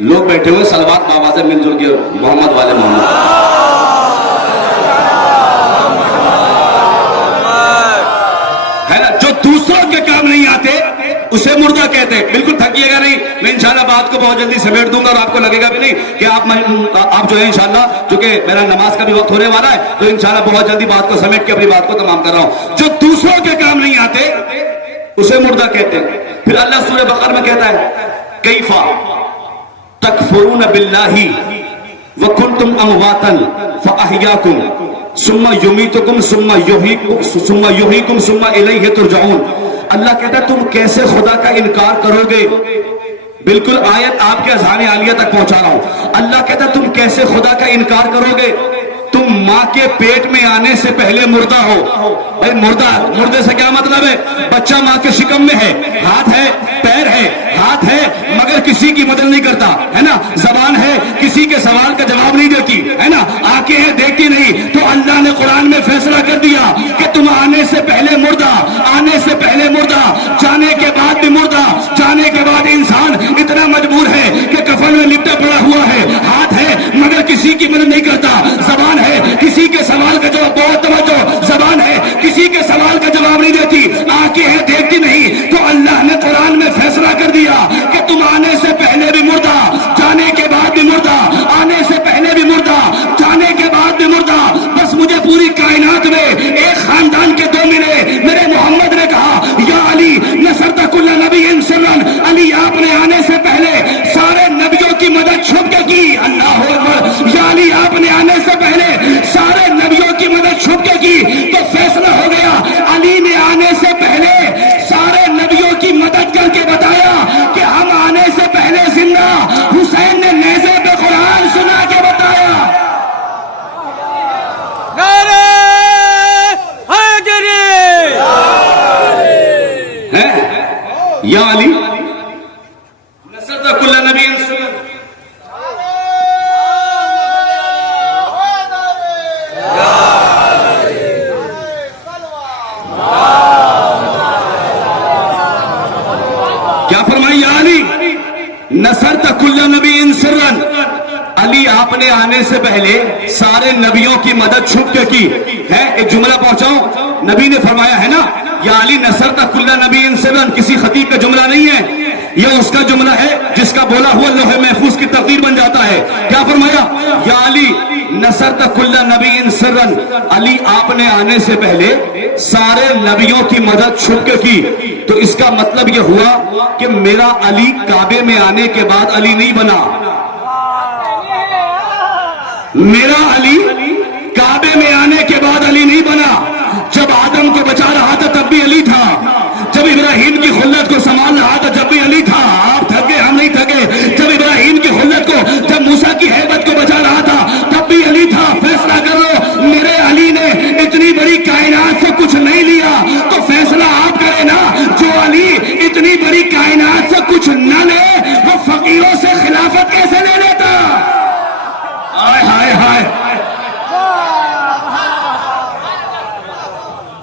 لوگ بیٹھے ہوئے، صلوات باواز مل جل کے محمد والے محمد۔ ہے نا، جو دوسروں کے کام نہیں آتے اسے مردہ کہتے ہیں۔ بالکل تھکیے گا نہیں، میں انشاءاللہ بات کو بہت جلدی سمیٹ دوں گا اور آپ کو لگے گا بھی نہیں کہ آپ جو ہے انشاءاللہ، چونکہ میرا نماز کا بھی وقت ہونے والا ہے تو انشاءاللہ بہت جلدی بات کو سمیٹ کے اپنی بات کو تمام کر رہا ہوں۔ جو دوسروں کے کام نہیں آتے اسے مردہ کہتے ہیں۔ پھر اللہ سورہ بقرہ میں کہتا ہے کیفا تکفرون باللہ وکنتم امواتا فاحیاکم ثم یمیتکم ثم یحییکم ثم الیہ ترجعون۔ اللہ کہتا ہے تم کیسے خدا کا انکار کرو گے؟ بالکل آیت آپ کے اذہان عالیہ تک پہنچا رہا ہوں۔ اللہ کہتا ہے تم کیسے خدا کا انکار کرو گے؟ تم ماں کے پیٹ میں آنے سے پہلے مردہ ہو۔ بھائی مردے سے کیا مطلب ہے؟ بچہ ماں کے شکم میں ہے، ہاتھ ہے، پیر ہے، ہاتھ ہے مگر کسی کی مدد نہیں کرتا، ہے نا، زبان ہے کسی کے سوال کا جواب نہیں دیتی، ہے نا، آنکھیں ہیں دیکھتی نہیں۔ تو اللہ نے قرآن میں فیصلہ کر دیا کہ تم آنے سے پہلے مردہ، آنے سے پہلے مردہ، جانے کے بعد بھی مردہ۔ جانے کے بعد انسان اتنا مجبور ہے کہ کفن میں لپٹا پڑا ہوا ہے، ہاتھ ہے مگر کسی کی مدد نہیں کرتا، زبان ہے کسی کے سوال کا جواب، بہت توجہ، زبان ہے کسی کے سوال کا جواب نہیں دیتی، آنکھیں ہیں دیکھتی نہیں۔ تو اللہ نے قرآن میں فیصلہ کر دیا کہ تم آنے سے پہلے بھی مردہ، جانے کے بعد بھی مردہ، آنے سے پہلے بھی مردہ، جانے کے بعد بھی مردہ۔ بس مجھے پوری کائنات میں ایک خاندان کے دو ملے۔ میرے محمد نے کہا یا علی نصرت کل نبی سرا، علی آپ نے آنے سے پہلے سارے نبیوں کی مدد چھپ کے کی۔ اللہ اکبر، یا علی آپ نے آنے سے پہلے سارے نبیوں کی مدد چھپ کے کی۔ تو فیصلہ ہو گیا، علی نے آنے سے پہلے سارے نبیوں کی مدد کر کے بتایا کہ ہم آنے سے پہلے زندہ۔ حسین نے نیزے پہ قرآن سنا کے بتایا۔ یا علی نصرت کل نبی کیا فرمائی؟ یا علی نصرت کل نبی سرن، علی آپ نے آنے سے پہلے سارے نبیوں کی مدد چھپ کے کی ہے۔ ایک جملہ پہنچاؤں، نبی نے فرمایا ہے نا یا علی نصرت کل نبی سرن، کسی خطیب کا جملہ نہیں ہے، یہ اس کا جملہ ہے جس کا بولا ہوا لوح محفوظ کی تقدیر بن جاتا ہے۔ کیا فرمایا؟ یا علی نصرت کل نبی سرن، علی آپ نے آنے سے پہلے سارے نبیوں کی مدد چھپ کے کی۔ تو اس کا مطلب یہ ہوا کہ میرا علی کعبے میں آنے کے بعد علی نہیں بنا، میرا علی کعبے میں آنے کے بعد علی نہیں بنا۔ جب آدم کو بچا رہا تھا تب بھی علی تھا، جب ابراہیم کی خلت کو سنبھال رہا تھا جب بھی علی تھا۔ آپ تھکے ہم نہیں تھکے، جب ابراہیم کی خلت کو، جب موسیٰ کی ہیبت کو بچا رہا تھا تب بھی علی تھا۔ فیصلہ کرو، میرے علی نے اتنی بڑی کائنات سے کچھ نہیں لیا تو فیصلہ آپ کریں نا۔ جو علی اتنی بڑی کائنات سے کچھ نہ لے وہ فقیروں سے خلافت کیسے لے لیتا؟ ہائے ہائے ہائے۔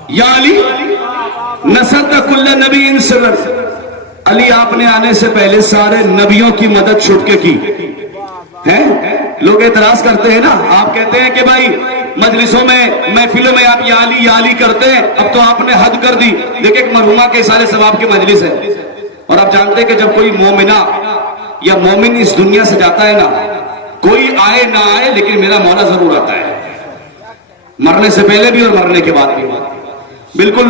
یا علی نصرت کل نبی سرن، علی آپ نے آنے سے پہلے سارے نبیوں کی مدد چھپ کے کی ہے۔ لوگ اعتراض کرتے ہیں نا، آپ کہتے ہیں کہ بھائی مجلسوں میں محفلوں میں آپ یا علی کرتے ہیں، اب تو آپ نے حد کر دی۔ دیکھیں ایک مرحومہ کے اثار ثواب کی مجلس ہے اور آپ جانتے ہیں کہ جب کوئی مومنہ یا مومن اس دنیا سے جاتا ہے نا، کوئی آئے نہ آئے لیکن میرا مولا ضرور آتا ہے، مرنے سے پہلے بھی اور مرنے کے بعد بھی۔ بالکل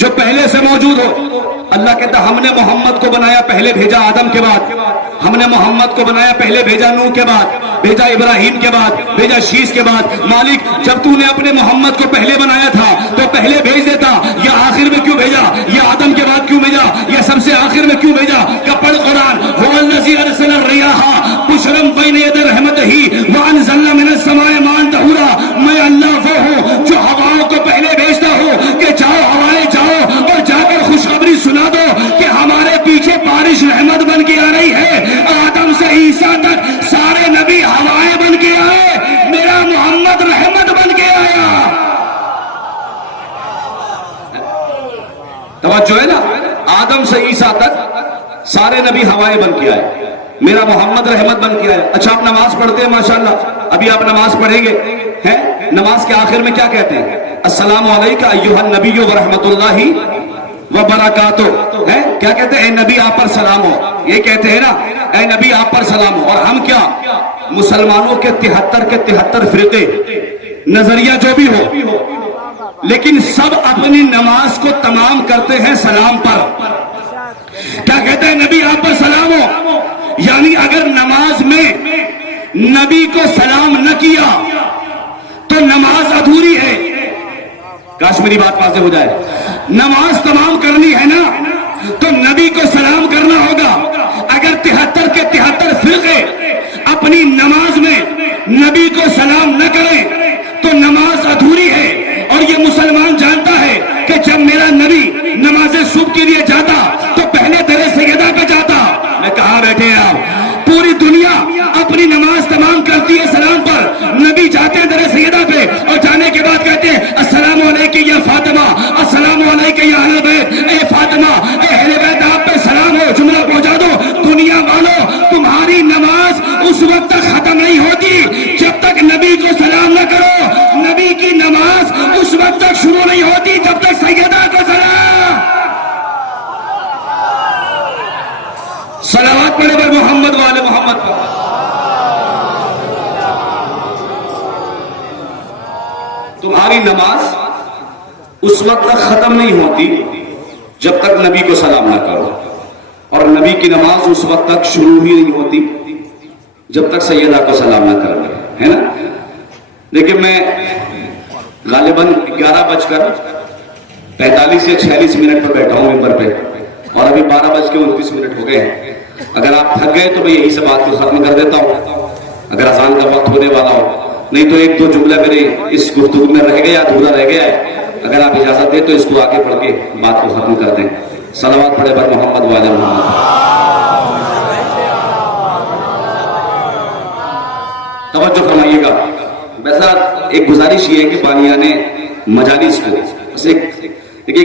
جو پہلے سے موجود ہو. اللہ کہتا ہم نے محمد کو بنایا پہلے بھیجا آدم کے بعد, ہم نے محمد کو بنایا پہلے بھیجا نوح کے بعد, بھیجا ابراہیم کے بعد, بھیجا شیش کے بعد. مالک جب تو نے اپنے محمد کو پہلے بنایا تھا تو پہلے بھیج دیتا, یا آخر میں کیوں بھیجا, یا آدم کے بعد کیوں بھیجا, یا سب سے آخر میں کیوں بھیجا؟ کہ پڑھ قرآن, هو الذی ارسل الرياح بشرا بین یدی رحمتہ وانزل من السماء ماء طہورا. میں اللہ وہ ہوں جو ہواؤں کو پہلے بھیجتا ہوں کہ جاؤ ہوائیں جاؤ اور جا کر خوشخبری سنا دو کہ ہمارے پیچھے بارش رحمت بن کے آ رہی ہے. آدم سے عیسیٰ تک سارے نبی ہوائیں بن کے آئے, میرا محمد رحمت بن کے آیا. توجہ ہے نا, آدم سے عیسیٰ تک سارے نبی ہوائیں بن کے آئے, میرا محمد رحمت بن کے آیا. اچھا آپ نماز پڑھتے ہیں ماشاءاللہ, ابھی آپ نماز پڑھیں گے ہیں, نماز کے آخر میں کیا کہتے ہیں؟ السلام علیکم ایھا النبی ورحمۃ اللہ وبرکاتہ. ہے کیا کہتے ہیں؟ اے نبی آپ پر سلام ہو, یہ کہتے ہیں نا, اے نبی آپ پر سلام ہو. اور ہم کیا, مسلمانوں کے 73 فرقے, نظریہ جو بھی ہو, لیکن سب اپنی نماز کو تمام کرتے ہیں سلام پر. کیا کہتے ہیں؟ نبی آپ پر سلام ہو. یعنی اگر نماز میں نبی کو سلام نہ کیا تو نماز ادھوری ہے. کاش میری بات واضح ہو جائے. نماز تمام کرنی ہے نا تو نبی کو سلام کرنا ہوگا. اگر 73 کے 73 فرقے اپنی نماز میں نبی کو سلام نہ کریں تو نماز ادھوری ہے. اور یہ مسلمان جانتا ہے کہ جب میرا نبی نماز صبح کے لیے جاتا تو پہلے درے سیدہ پہ جاتا. میں کہاں بیٹھے ہیں آپ؟ پوری دنیا اپنی نماز تمام کرتی ہے سلام پر, نبی جاتے ہیں درے سیدہ پہ اور جانے کے بعد کہتے ہیں السلام علیکم یا فاطمہ, السلام علیکم یا اہل بیت. اے فاطمہ, اے اہل بیت آپ پہ سلام ہو, جملہ پہنچا دو. دنیا والو, تمہاری نماز اس وقت تک ختم نہیں ہوتی جب تک نبی کو سلام نہ کرو. نبی کی نماز اس وقت تک شروع نہیں ہوتی جب تک سیدہ کو سلام. صلوات پڑھے بر محمد والے محمد پر. تمہاری نماز اس وقت تک ختم نہیں ہوتی جب تک نبی کو سلام نہ کرو, اور نبی کی نماز اس وقت تک شروع ہی نہیں ہوتی جب تک سیدہ کو سلام نہ کرو, ہے نا. لیکن میں غالباً 11:45 یا 46 منٹ پر بیٹھا ہوں ممبر پہ, اور ابھی 12:29 ہو گئے ہیں. اگر آپ تھک گئے تو میں یہی سے بات کو ختم کر دیتا ہوں, اگر اذان کا وقت ہونے والا ہو. نہیں تو 1-2 جملہ میرے اس گفتگو میں رہ گیا, ادھورا رہ گیا ہے. اگر آپ اجازت دیں تو اس کو آگے پڑھ کے بات کو ختم کر دیں. صلوات پڑھے پر محمد والے محمد. توجہ فرمائیے گا. ویسا ایک گزارش یہ ہے کہ بانیان مجالس کو بس ایک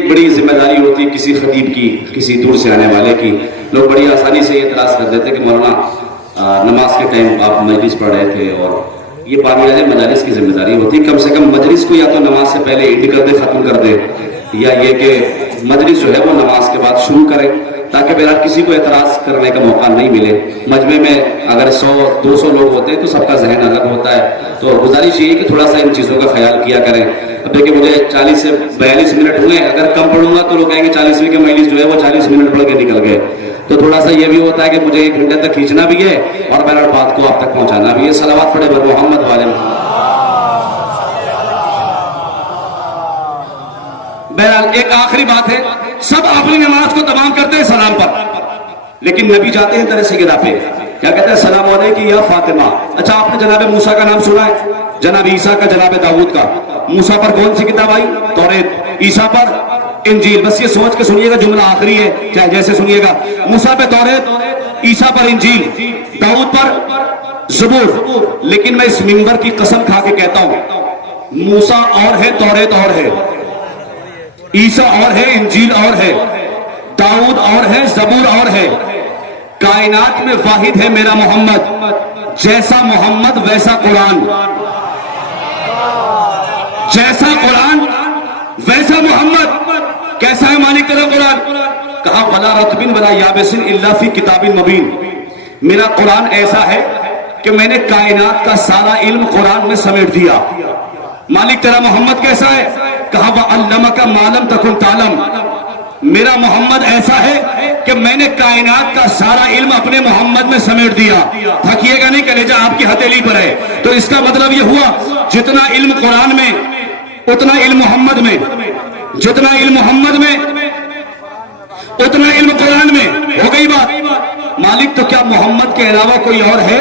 بڑی ذمہ داری ہوتی ہے کسی خطیب کی, کسی دور سے آنے والے کی. لوگ بڑی آسانی سے یہ اعتراض کر دیتے کہ مولانا نماز کے ٹائم آپ مجلس پڑھ رہے تھے, اور یہ بانیان مجالس کی ذمہ داری ہوتی ہے کم سے کم مجلس کو یا تو نماز سے پہلے اینڈ کر دے, ختم کر دے, یا یہ کہ مجلس جو ہے وہ نماز کے بعد شروع کرے تاکہ بہرحال کسی کو اعتراض کرنے کا موقع نہیں ملے. مجمع میں اگر 100-200 لوگ ہوتے ہیں تو سب کا ذہن الگ ہوتا ہے. تو گزارش یہ ہے کہ تھوڑا سا ان چیزوں کا خیال کیا کریں. اب دیکھیں مجھے 40 سے 42 منٹ ہوئے, اگر کم پڑھوں گا تو لوگ کہیں گے 40ویں کے مجلس جو ہے وہ 40 منٹ پڑھ کے نکل گئے. تو تھوڑا سا یہ بھی ہوتا ہے کہ مجھے 1 گھنٹے تک کھینچنا بھی ہے اور بہرحال بات کو آپ تک پہنچانا بھی ہے. صلوات پڑھے بر محمد والے محمد. بہرحال ایک آخری بات ہے, سب اپنی نماز کو تمام کرتے ہیں سلام پر, لیکن نبی جاتے ہیں درے سیدہ پہ, کیا کہتے ہیں؟ السلام علیکم یا فاطمہ. اچھا آپ نے جناب موسیٰ کا نام سنا ہے, جناب عیسیٰ کا, جناب داؤد کا. موسیٰ پر کون سی کتاب آئی؟ توریت. عیسیٰ پر انجیل. بس یہ سوچ کے سنیے گا, جملہ آخری ہے, چاہے جیسے سنیے گا. موسیٰ پہ توریت, عیسیٰ پر انجیل, داؤد پر زبور. لیکن میں اس منبر کی قسم کھا کے کہتا ہوں موسیٰ اور ہے, توریت اور ہے, عیسیٰ اور ہے, انجیل اور ہے, داؤد اور ہے, زبور اور ہے. کائنات میں واحد ہے میرا محمد, جیسا محمد ویسا قرآن, جیسا قرآن ویسا محمد. کیسا ہے مالک تیرا قرآن؟ کہا ولا رطب ولا یابس الا فی کتاب مبین. میرا قرآن ایسا ہے کہ میں نے کائنات کا سارا علم قرآن میں سمیٹ دیا. مالک تیرا محمد کیسا ہے؟ کہا وَعَلَّمَكَ مَا لَمْ تَكُنْ تَعْلَمْ. میرا محمد ایسا ہے کہ میں نے کائنات کا سارا علم اپنے محمد میں سمیٹ دیا. تھکیے گا نہیں کہ لہجہ آپ کی ہتھیلی پر ہے. تو اس کا مطلب یہ ہوا جتنا علم قرآن میں اتنا علم محمد میں, جتنا علم محمد میں اتنا علم قرآن میں. ہو گئی بات. مالک تو کیا محمد کے علاوہ کوئی اور ہے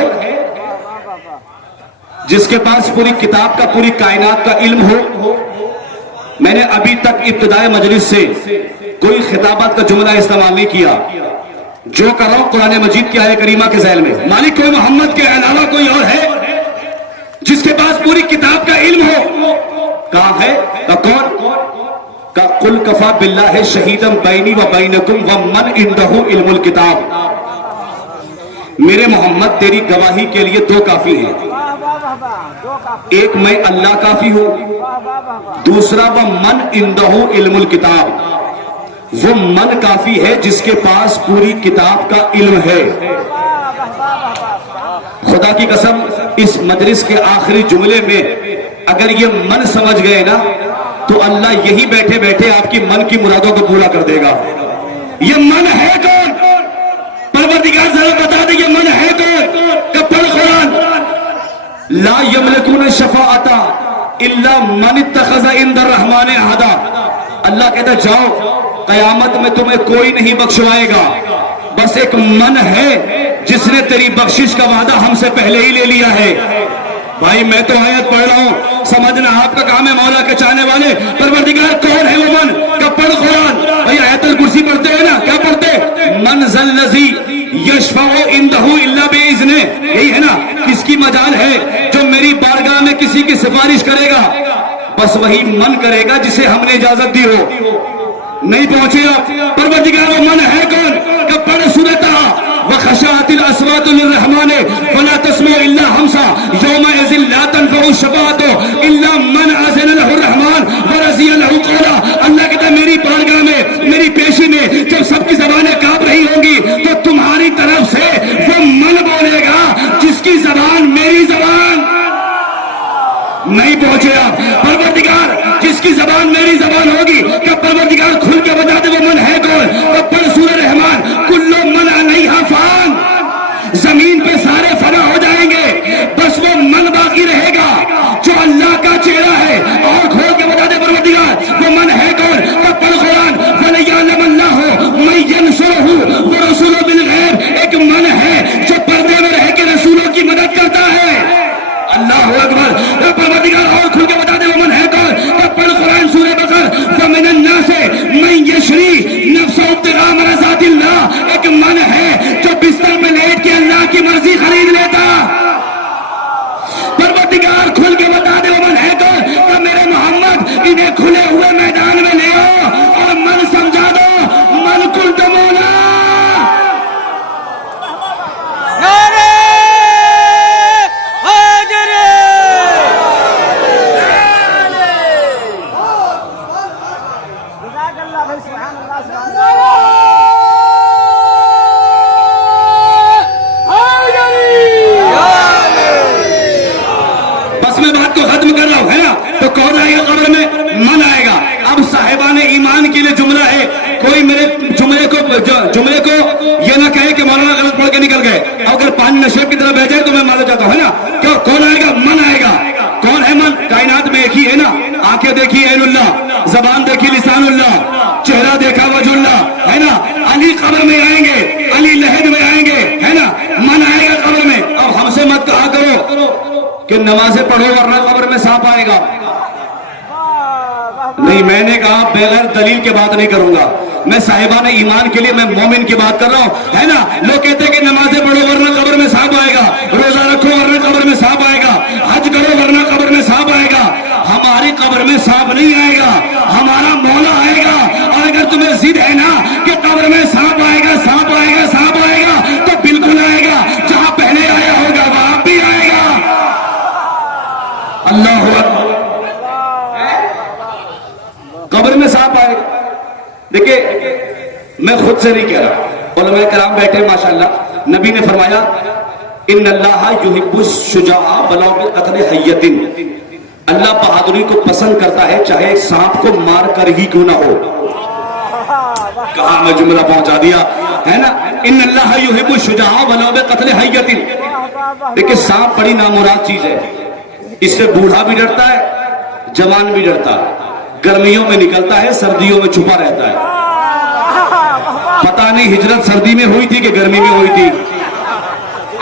جس کے پاس پوری کتاب کا, پوری کائنات کا علم ہو؟ میں نے ابھی تک ابتدائے مجلس سے کوئی خطابات کا جملہ استعمال نہیں کیا. جو کر رہا ہوں قرآن مجید کی آیت کریمہ کے ذیل میں. مالک کوئی محمد کے علاوہ کوئی اور ہے جس کے پاس پوری کتاب کا علم ہو؟ کہاں ہے؟ کون؟ قل کفا باللہ شہیدا بینی و بینکم ومن عندہ علم الکتاب. میرے محمد تیری گواہی کے لیے دو کافی ہیں. ایک میں اللہ کافی ہوں, دوسرا وہ من عندہ علم الکتاب. وہ من کافی ہے جس کے پاس پوری کتاب کا علم ہے. خدا کی قسم اس مجلس کے آخری جملے میں اگر یہ من سمجھ گئے نا تو اللہ یہی بیٹھے بیٹھے آپ کی من کی مرادوں کو پورا کر دے گا. یہ من ہے کون؟ پروردگار ذرا بتا دے یہ من ہے کون؟ کہ پڑھ قرآن. لا یملکون الشفاعۃ الا من اتخذ عند الرحمن عہدا. اللہ کہتا جاؤ قیامت میں تمہیں کوئی نہیں بخشوائے گا, بس ایک من ہے جس نے تیری بخشش کا وعدہ ہم سے پہلے ہی لے لیا ہے. بھائی میں تو آیت پڑھ رہا ہوں, سمجھنا آپ کا کام ہے. مولا کے چاہنے والے پروردگار کون ہے وہ من؟ کہ پڑھ قرآن. بھائی آیت الکرسی پڑھتے ہیں نا, کیا پڑھتے؟ من ذا الذی یشفع عندہ الا باذنہ. یہی ہے نا, کس کی مجال ہے جو میری بارگاہ میں کسی کی سفارش کرے گا؟ بس وہی من کرے گا جسے ہم نے اجازت دی ہو. نہیں پہنچے آپ. پروردگار وہ من ہے کون؟ کہ پڑھ سورۃ وخشعت الاصوات للرحمن فلا تسمع الا ہمسا یومئذ لا تنفع الشفاعة الا من اذن له الرحمن ورضی له قولا. اللہ کہتا ہے میری بارگاہ میں, میری پیشی میں جب سب کی زبانیں کانپ رہی ہوں گی تو تمہاری طرف سے وہ من بولے گا جس کی زبان میری زبان. نہیں پہنچے آپ. پروردگار جس کی زبان میری زبان ہوگی, کہ پروردگار کھل کے بتا دے وہ من ہے کون؟ تو پڑھ سورہ رحمان. کل من علیہا فان. زمین پہ سارے فنا ہو جائیں گے, بس وہ من باقی رہے گا جو اللہ کا چہرہ ہے. اور کھول کے بتا دے پروردگار وہ من ہے کون؟ تو پڑھ قرآن. وَلِيَعْلَمَ اللَّهُ مَن يَنصُرُهُ وَرُسُلُهُ بِالْغَيْبِ. ایک من ہے جو پردے میں رہ کے رسولوں کی مدد کرتا ہے. اللہ اکبر. پروردگار اور کھل کے بتا دے وہ من ہے کون؟ تو پڑھ قرآن سورہ بقرہ. وَمِنَ النَّاسِ مَن يَشْرِي نَفْسَهُ ابْتِغَاءَ مَرْضَاتِ اللَّهِ. ایک من ہے جو بستر میں لیٹ کے اللہ کی مرضی خرید لیتا. پروردگار کھل کے بتا دے وہ من ہے کون؟ تو میرے محمد انہیں کھلے ہوئے میدان میں لے آؤ اور من سمجھا دو. من قلت مولا. بس میں بات کو ختم کر رہا ہوں, ہے نا. تو کون آئے گا قبر میں؟ من آئے گا. اب صاحبان ایمان کے لیے جملہ ہے. کوئی میرے جملے کو یہ نہ کہے کہ مولانا غلط پڑھ کے نکل گئے. اگر پانی نشے کی طرح بہ جائے تو میں معلوم چاہتا ہوں, ہے نا. کون آئے گا؟ من آئے گا. کون ہے من؟ کائنات میں ایک ہی ہے نا. آنکھیں دیکھی عین اللہ, زبان دیکھی لسان اللہ, چہرہ دیکھا وجہ اللہ, ہے نا. علی قبر میں آئیں گے, علی لہد میں آئیں گے, ہے نا. من آئے گا قبر میں. اب ہم سے مت کہا کرو کہ نمازیں پڑھو ورنہ قبر میں سانپ آئے گا. نہیں, میں نے کہا بغیر دلیل کے بات نہیں کروں گا. میں صاحبان ایمان کے لیے, میں مومن کی بات کر رہا ہوں, ہے نا. لوگ کہتے ہیں کہ نمازیں پڑھو ورنہ قبر میں سانپ آئے گا, روزہ رکھو ورنہ قبر میں سانپ آئے گا, حج کرو ورنہ قبر میں سانپ آئے گا. ہماری قبر میں سانپ نہیں آئے گا, ہمارا مولا آئے گا. اور اگر تمہیں ضد ہے نا کہ قبر میں سانپ آئے گا, سانپ آئے گا, سانپ آئے گا, تو بالکل آئے گا. جہاں پہلے آیا ہوگا وہاں بھی آئے گا. اللہ اکبر. قبر میں سانپ آئے گا. دیکھیں میں خود سے نہیں کہہ رہا, علماء کرام بیٹھے ماشاءاللہ. نبی نے فرمایا ان اللہ یحب الشجاع ولو بقتل حیۃ. اللہ بہادری کو پسند کرتا ہے چاہے سانپ کو مار کر ہی کیوں نہ ہو. کہاں میں جملہ پہنچا دیا ہے نا. ان اللہ یحب الشجاع ولو بقتل حیۃ. دیکھیں سانپ بڑی نامراد چیز ہے. اس سے بوڑھا بھی ڈرتا ہے, جوان بھی ڈرتا ہے. گرمیوں میں نکلتا ہے, سردیوں میں چھپا رہتا ہے. پتہ نہیں ہجرت سردی میں ہوئی تھی کہ گرمی میں ہوئی تھی,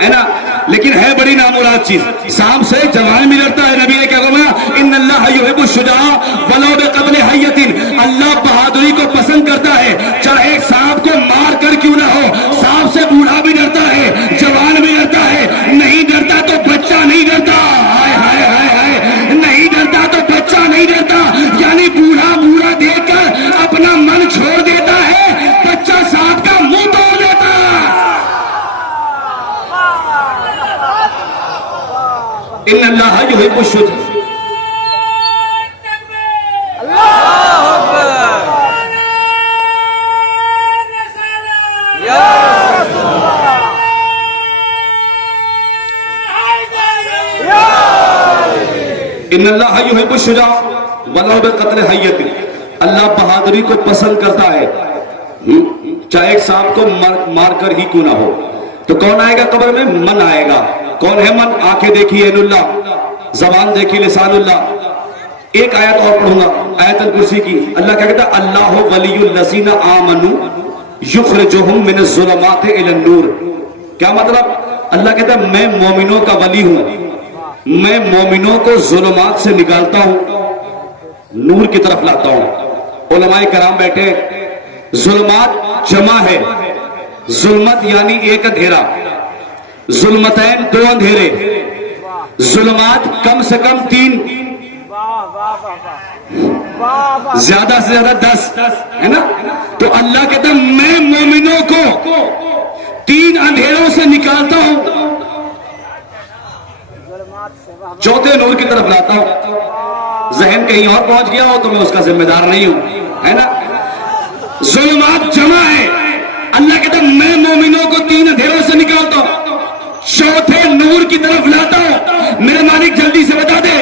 ہے نا, لیکن ہے بڑی نامراد چیز. سانپ سے جوان بھی ڈرتا ہے. نبی نے کیا فرمایا, ان اللہ یحب الشجاع ولو بقتل حیۃ. اللہ بہادری کو پسند کرتا ہے چاہے سانپ کو مار کر کیوں نہ ہو. سانپ سے بوڑھا بھی ڈرتا ہے, جوان بھی ڈرتا ہے. نہیں ڈرتا تو بچہ نہیں ڈرتا. ہائے ہائے ہائے ہائے, نہیں ڈرتا تو بچہ نہیں ڈرتا. یعنی بوڑھا بوڑھا دیکھ کر اپنا من چھوڑ دیتا ہے, بچہ سانپ کا منہ توڑ دیتا ہے. ان اللہ یحب الشجاع. ان اللہ یحب الشجاع ولو بقتل حیۃ. اللہ بہادری کو پسند کرتا ہے چاہے ایک سانپ کو مار کر ہی کیوں نہ ہو. تو کون آئے گا قبر میں؟ من آئے گا. کون ہے من؟ آنکھیں دیکھی عین اللہ, زبان دیکھی لسان اللہ. ایک آیت اور پڑھوں گا, آیت الکرسی کی. اللہ کیا کہتا ہے, اللہ ولی الذین آمنوا یخرجہم من الظلمات الی النور. کیا مطلب؟ اللہ کہتا ہے میں مومنوں کا ولی ہوں, میں مومنوں کو ظلمات سے نکالتا ہوں, نور کی طرف لاتا ہوں. علماء کرام بیٹھے, ظلمات جمع ہے. ظلمت یعنی ایک اندھیرا, ظلمتین دو اندھیرے, ظلمات کم سے کم 3, زیادہ سے زیادہ 10, ہے نا. تو اللہ کہتا ہے میں مومنوں کو 3 اندھیروں سے نکالتا ہوں, چوتھے نور کی طرف لاتا ہوں. ذہن کہیں اور پہنچ گیا ہو تو میں اس کا ذمہ دار نہیں ہوں, ہے نا. ظلمات جمع ہے. اللہ کہتا ہے میں مومنوں کو 3 اندھیروں سے نکالتا ہوں, چوتھے نور کی طرف لاتا ہوں. میرے مالک جلدی سے بتا دے,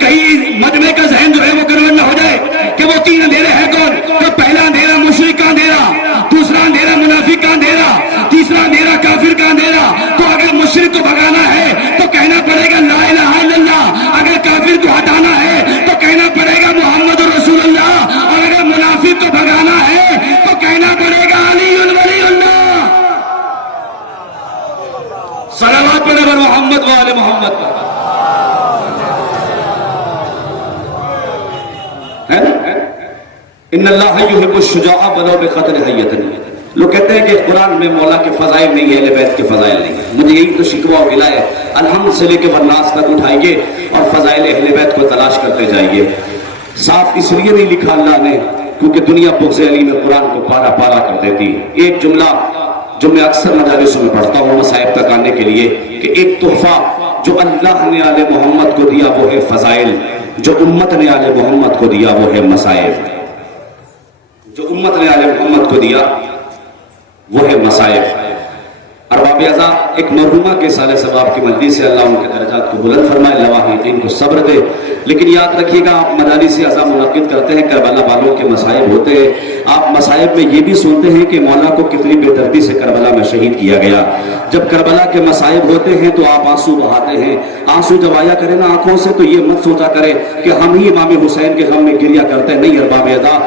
کہیں مجمع کا ذہن جو ہے وہ گڑبڑ نہ ہو جائے کہ وہ 3 اندھیرے ہیں کون. تو پہلا اندھیرا مشرک کا اندھیرا, دوسرا اندھیرا منافق کا اندھیرا, تیسرا اندھیرا کافر کا اندھیرا. تو اگر مشرک کو بھگانا ہے تو کہنا پڑے گا لا الہ الا اللہ. اگر کافر کو ہٹانا ہے تو کہنا پڑے گا محمد رسول اللہ. اور اگر منافق کو بھگانا ہے تو کہنا پڑے گا علی ولی اللہ. صلوات پڑھے بر محمد و آل محمد. ان اللہ یحب الشجاع ولو بقتل حیۃ. لوگ کہتے ہیں کہ قرآن میں مولا کے فضائل نہیں ہے, اہل بیت کے فضائل نہیں. مجھے یہی تو شکوہ و گلہ ہے. الحمد سے لے کے والناس تک اٹھائیے اور فضائل اہل بیت کو تلاش کرتے جائیے. صاف اس لیے نہیں لکھا اللہ نے کیونکہ دنیا بغض علی میں قرآن کو پارا پارا کر دیتی. ایک جملہ جو میں اکثر مجالسوں میں پڑھتا ہوں مصائب تک آنے کے لیے, کہ ایک تحفہ جو اللہ نے آل محمد کو دیا وہ ہے فضائل, جو امت نے آل محمد کو دیا وہ ہے مصائب. جو امت نے آل محمد کو دیا وہ ہے مصائب. ارباب اعضا ایک مرحومہ کے سال ثواب کی مجلس سے اللہ ان کے درجات کو بلند فرمائے, لواحقین کو صبر دے. لیکن یاد رکھیے گا آپ مجالس اعضا منعقد کرتے ہیں, کربلا والوں کے مصائب ہوتے ہیں. آپ مصائب میں یہ بھی سنتے ہیں کہ مولا کو کتنی بے دردی سے کربلا میں شہید کیا گیا. جب کربلا کے مصائب ہوتے ہیں تو آپ آنسو بہاتے ہیں. آنسو جب آیا کرے نا آنکھوں سے تو یہ مت سوچا کرے کہ ہم ہی امام حسین کے غم میں گریا کرتے ہیں. نہیں ارباب اعضا,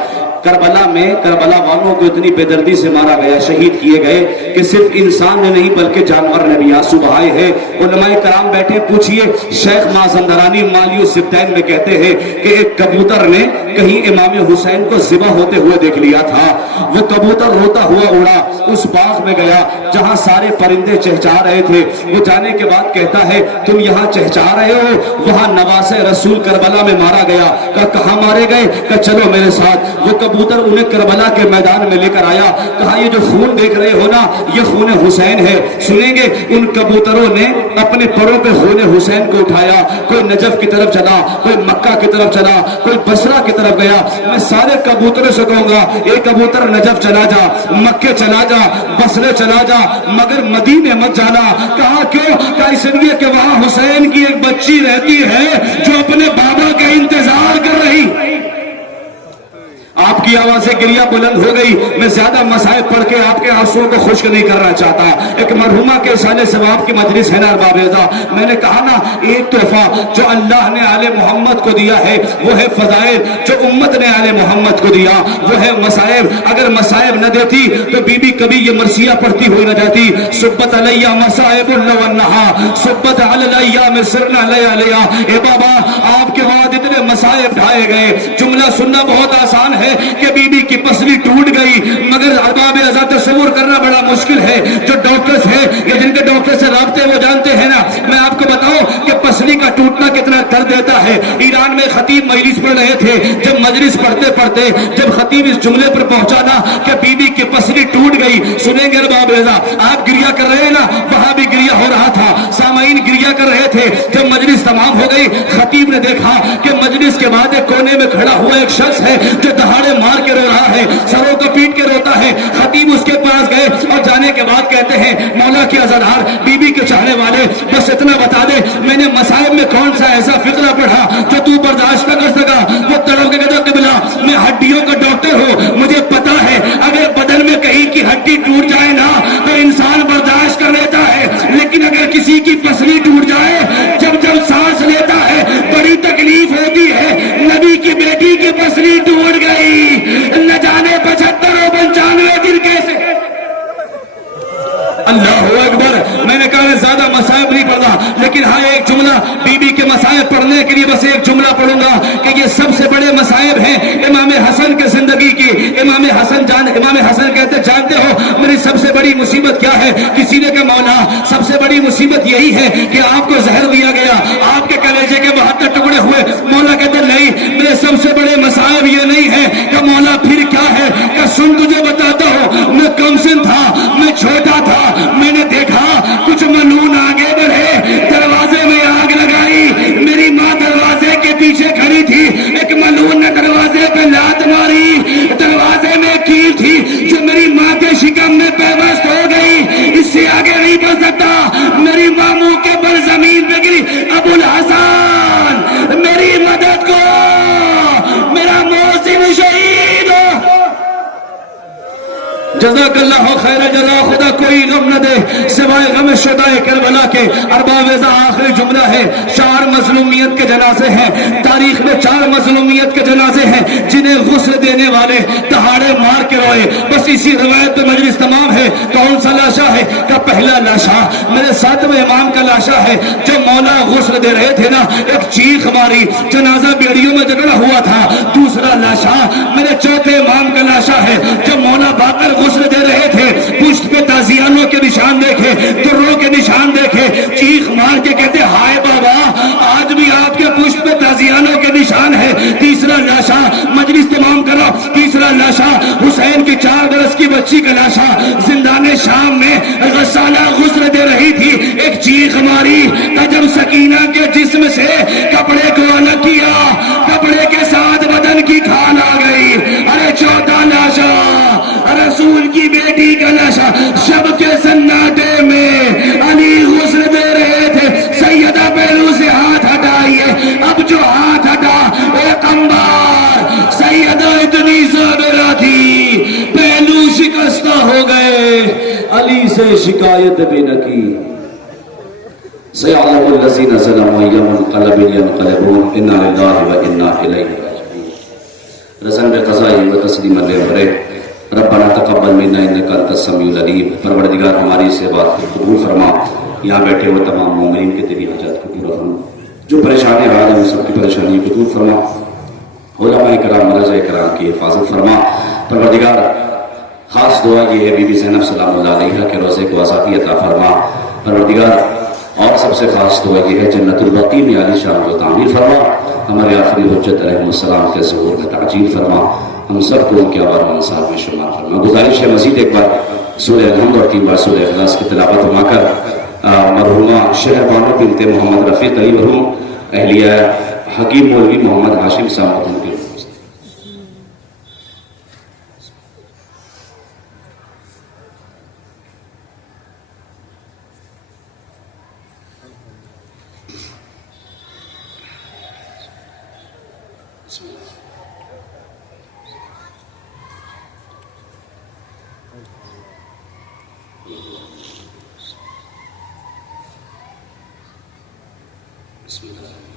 کربلا میں کربلا والوں کو اتنی بے دردی سے مارا گیا, شہید کیے گئے کہ صرف انسان نے نہیں بلکہ جانور نے بھی آنسو بہائے ہیں. علماء کرام بیٹھے, پوچھئے شیخ مازندرانی مالی السبتین میں کہتے ہیں کہ ایک کبوتر نے کہیں امام حسین کو ذبح ہوتے ہوئے دیکھ لیا تھا. وہ کبوتر روتا ہوا اڑا, اس باغ میں گیا جہاں سارے پرندے چہچہا رہے تھے. وہ جانے کے بعد کہتا ہے تم یہاں چہچہا رہے ہو, وہاں نواز رسول کربلا میں مارا گیا. کہاں مارے گئے؟ کہ چلو میرے ساتھ. وہ کبوتر انہیں کربلا کے میدان میں لے کر آیا. کہا یہ جو خون دیکھ رہے ہو نا یہ خون حسین ہے. سنیں گے ان کبوتروں نے اپنے پروں پہ خون حسین کو اٹھایا. کوئی نجف کی طرف چلا, کوئی مکہ کی طرف چلا, کوئی بصرہ کی طرف گیا. میں سارے کبوتروں سے کہوں گا ایک کبوتر نجف چلا جا, مکے چلا جا, بصرے چلا جا, مگر مدینے مت جانا. کہا کیوں؟ کہ اس لیے کہ وہاں حسین کی ایک بچی رہتی ہے جو اپنے بابا کی آواز سے گریہ بلند ہو گئی. میں زیادہ مسائل پڑھ کے آپ کے آنسوؤں کو خشک نہیں کرنا چاہتا. ایک مرحومہ کے سال ثواب کی مجلس ہے نا ارباب رضا. میں نے کہا نا ایک تحفہ جو اللہ نے آل محمد کو دیا ہے وہ ہے فضائل, جو امت نے آل محمد کو دیا وہ ہے مصائب. اگر مصائب نہ دیتی تو بی بی کبھی یہ مرثیہ پڑھتی ہوئی نہ جاتی. سبت علیہ مصائب لونہا سبت علی الایام سرنا لیالیا. اے بابا آپ کے بعد اتنے مصائب ڈھائے گئے. جملہ سننا بہت آسان ہے کہ بی بی کی پسلی ٹوٹ گئی, مگر ارباب رضا تصور کرنا بڑا مشکل ہے. جو ڈاکٹرز ہیں یا جن کے ڈاکٹر سے رابطے وہ جانتے ہیں نا. میں آپ کو بتاؤں کہ پسلی کا ٹوٹنا کتنا درد دیتا ہے. ایران میں خطیب مجلس پڑھ رہے تھے, جب مجلس پڑھتے پڑھتے جب خطیب اس جملے پر پہنچا نا کہ بی بی کی پسلی ٹوٹ گئی, سنیں گے ارباب رضا, آپ گریہ کر رہے ہیں نا, وہاں بھی گریہ ہو رہا تھا, سامعین گریہ کر رہے تھے. جب مجلس تمام ہو گئی خطیب نے دیکھا کہ مجلس کے بعد ایک کونے میں کھڑا ہوا ایک شخص ہے جو دہاڑے مار کے رو رہا ہے, سروں کو پیٹ کے روتا ہے. خطیب اس کے پاس گئے اور جانے کے بعد کہتے ہیں مولا کے عزادار بی بی کے چاہنے والے بس اتنا بتا دے میں نے مصائب میں کون سا ایسا فقرہ پڑھا جو تو برداشت نہ کر سکا. وہ تڑپ کے کہتا قبلہ میں ہڈیوں کا ڈاکٹر ہوں, مجھے پتا ہے اگر بدن میں کہیں کی ہڈی ٹوٹ جائے نا تو انسان برداشت کر لیتا ہے, لیکن اگر کسی کی پسلی ٹوٹ جائے جب سانس لیتا ہے بڑی تکلیف ہوتی ہے. نبی کی بیٹی کی پسلی ٹوٹ گئی, نہ جانے 75 اور 95 دن کیسے. اللہ اکبر. میں نے کہا زیادہ مصائب نہیں پڑھا, لیکن ہاں ایک جملہ بی بی کے مصائب پڑھنے کے لیے بس ایک جملہ پڑھوں گا کہ یہ سب سے بڑے مصائب ہیں امام حسن کے زندگی کی. امام حسن کہتے جانتے ہو میری سب سے بڑی مصیبت کیا ہے؟ کسی نے کہا مولا سب سے بڑی مصیبت یہی ہے کہ آپ کو زہر دیا گیا, آپ کے کلیجے کے 72 ٹکڑے ہوئے. مولا کہتے نہیں, میرے سب سے بڑے مصائب یہ نہیں ہے. کہ مولا پھر کیا ہے؟ کہ سن تجھے بتاتا ہوں, میں کم سن تھا, میں چھوٹا تھا, میں نے دیکھا کچھ منون آگے بڑھے, دروازے میں آگ لگائی, میری ماں دروازے کے پیچھے کھڑی تھی, ایک منون نے دروازے پہ لات ماری, دروازے میں کیل تھی جو میری ماں کے شکم میں پیوست ہو گئی, اس سے آگے نہیں بڑھ سکتا. میری ماں منہ کے بل زمین پہ گری, ابو الحسن میری مدد کو, میرا محسن شہید ہو. جزاک اللہ خیر جزا, خدا کوئی غم نہ دے سوائے غم شہدائے کربلا کے. ارباب رضا آخری جملہ ہے, 4 مظلومیت کے جنازے ہیں تاریخ میں, 4 مظلومیت کے جنازے ہیں جنہیں غسل دینے والے دہاڑے مار کے روئے. بس اسی روایت پہ مجلس تمام ہے. کون سا لاشا ہے؟ کا پہلا لاشا میرے 7ویں امام کا لاشا ہے. جو مولا غسل دے رہے تھے نا ایک چیخ ماری, جنازہ بیڑیوں میں جگڑا ہوا تھا. دوسرا لاشا میرے 4تھے امام کا لاشا ہے. جو مولا باقر غسل دے رہے تھے, پشت پہ تازیانوں کے نشان دیکھے, دروں کے نشان دیکھے, چیخ مار کے کہتے ہائے بابا آج بھی آپ کے پشت پہ تازیانوں کے نشان ہے. تیسرا لاشا مجلس تمام کرو, تیسرا لاشا حسین کی 4 برس کی بچی کا لاشا زندان شام میں غسالہ غسل دے رہی تھی, ایک چیخ ماری, جب سکینہ کے جسم سے کپڑے کو الگ کیا, کپڑے کے ساتھ بدن کی کھال آ گئی. ارے 4تھا لاشا رسول کی بیٹی کا لاشا, شب کے سناٹے میں علی غسل دے رہے تھے. سیدہ پہلو سے ہاتھ ہٹائیے, اب جو ہاتھ ہٹا ایک انبار, سیدہ اتنی صابرہ تھی, پہلو شکستہ ہو گئے, علی سے شکایت بھی نہ کی. سيعلم الذين ظلموا أي منقلب ينقلبون إنا لله وإنا إليه راجعون. رضا بقضائه وتسليما لأمره. ربنا تقبل منا انك انت السميع العليم. پروردگار ہماری سے بات کو قبول فرما. یہاں بیٹھے ہوئے تمام مومنین کے تیری حاجات کو پورا فرما, جو پریشانی حال ہیں سب کی پریشانیوں کو دور فرما. علماء کرام مرضى کرام کی حفاظت فرما. پروردگار خاص دعا یہ ہے بی بی زینب سلام اللہ علیہا کے روزے کو آزادی عطا فرما. پروردگار اور سب سے خاص دعا یہ ہے جنت البقیع میں عالی شان کو تعمیر فرما. ہمارے آخری حجت علیہ السلام کے ظہور میں تعجیل فرما. ہم سب کو ان کے آبار و انصار میں شمار فرما. گزارش ہے مزید ایک بار سورہ الحمد اور 3 بار سورہ اخلاص کی تلاوت فرما کر مرحومہ شہر بانو بنت محمد رفیق علی مرحوم اہلیہ حکیم مولوی محمد ہاشم صاحب ان کے بسم اللہ.